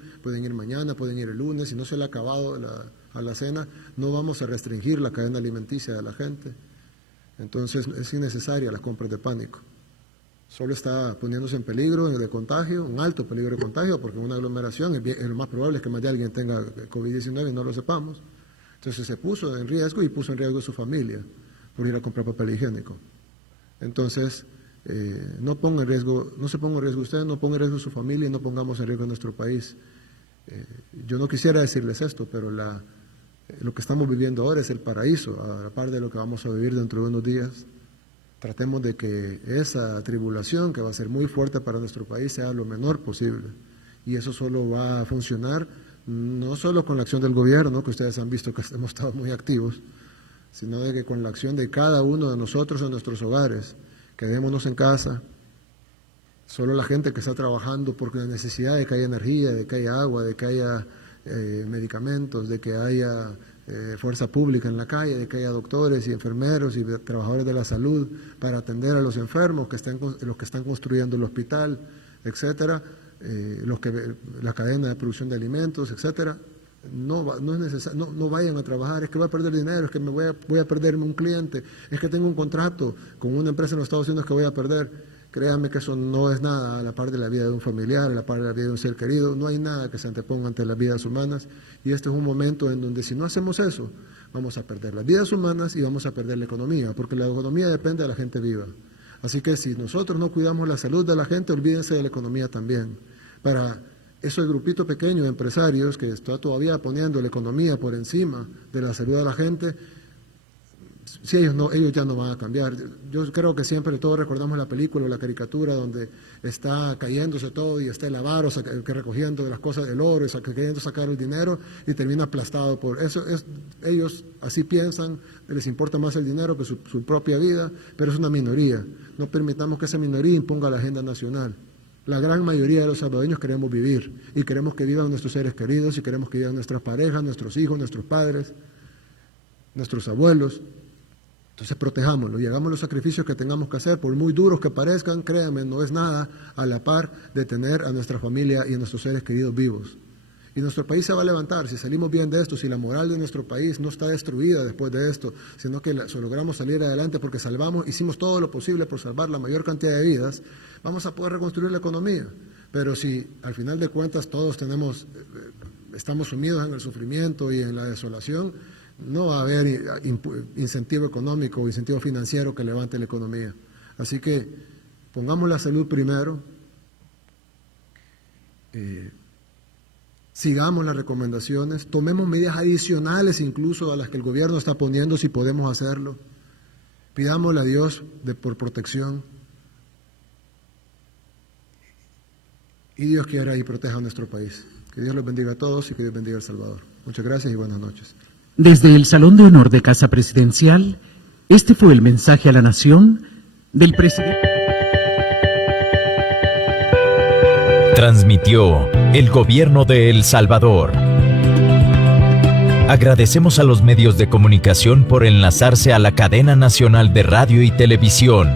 mañana, pueden ir el lunes, si no se le ha acabado a la cena, no vamos a restringir la cadena alimenticia de la gente. Entonces es innecesaria las compras de pánico. Solo está poniéndose en peligro de contagio, un alto peligro de contagio, porque en una aglomeración lo más probable es que más de alguien tenga COVID-19 y no lo sepamos. Entonces se puso en riesgo y puso en riesgo a su familia por ir a comprar papel higiénico. Entonces, no se ponga en riesgo usted, no ponga en riesgo su familia y no pongamos en riesgo nuestro país. Yo no quisiera decirles esto, pero lo que estamos viviendo ahora es el paraíso, a la par de lo que vamos a vivir dentro de unos días. Tratemos de que esa tribulación, que va a ser muy fuerte para nuestro país, sea lo menor posible. Y eso solo va a funcionar, no solo con la acción del gobierno, que ustedes han visto que hemos estado muy activos, sino de que con la acción de cada uno de nosotros en nuestros hogares. Quedémonos en casa. Solo la gente que está trabajando por la necesidad de que haya energía, de que haya agua, de que haya medicamentos, de que haya fuerza pública en la calle, de que haya doctores y enfermeros y trabajadores de la salud para atender a los enfermos, los que están construyendo el hospital, etcétera, la cadena de producción de alimentos, etcétera. No es necesario, no vayan a trabajar, es que voy a perder dinero, es que voy a perderme un cliente, es que tengo un contrato con una empresa en los Estados Unidos que voy a perder. Créanme que eso no es nada a la par de la vida de un familiar, a la par de la vida de un ser querido. No hay nada que se anteponga ante las vidas humanas, y este es un momento en donde si no hacemos eso, vamos a perder las vidas humanas y vamos a perder la economía, porque la economía depende de la gente viva. Así que si nosotros no cuidamos la salud de la gente, olvídense de la economía también. Para eso, el grupito pequeño de empresarios que está todavía poniendo la economía por encima de la salud de la gente, si ellos ya no van a cambiar. Yo creo que siempre todos recordamos la película o la caricatura donde está cayéndose todo y está el avaro que recogiendo de las cosas del oro, queriendo sacar el dinero y termina aplastado por eso. Ellos así piensan, les importa más el dinero que su propia vida, pero es una minoría. No permitamos que esa minoría imponga la agenda nacional. La gran mayoría de los salvadoreños queremos vivir y queremos que vivan nuestros seres queridos y queremos que vivan nuestras parejas, nuestros hijos, nuestros padres, nuestros abuelos. Entonces protejámoslo y hagamos los sacrificios que tengamos que hacer, por muy duros que parezcan, créanme, no es nada a la par de tener a nuestra familia y a nuestros seres queridos vivos. Y nuestro país se va a levantar, si salimos bien de esto, si la moral de nuestro país no está destruida después de esto, sino que logramos salir adelante porque hicimos todo lo posible por salvar la mayor cantidad de vidas, vamos a poder reconstruir la economía. Pero si al final de cuentas todos estamos sumidos en el sufrimiento y en la desolación, no va a haber incentivo económico o incentivo financiero que levante la economía. Así que pongamos la salud primero, sigamos las recomendaciones, tomemos medidas adicionales incluso a las que el gobierno está poniendo si podemos hacerlo, pidámosle a Dios por protección y Dios quiera y proteja a nuestro país. Que Dios los bendiga a todos y que Dios bendiga a El Salvador. Muchas gracias y buenas noches. Desde el Salón de Honor de Casa Presidencial, este fue el mensaje a la nación del presidente. Transmitió el Gobierno de El Salvador. Agradecemos a los medios de comunicación por enlazarse a la cadena nacional de radio y televisión.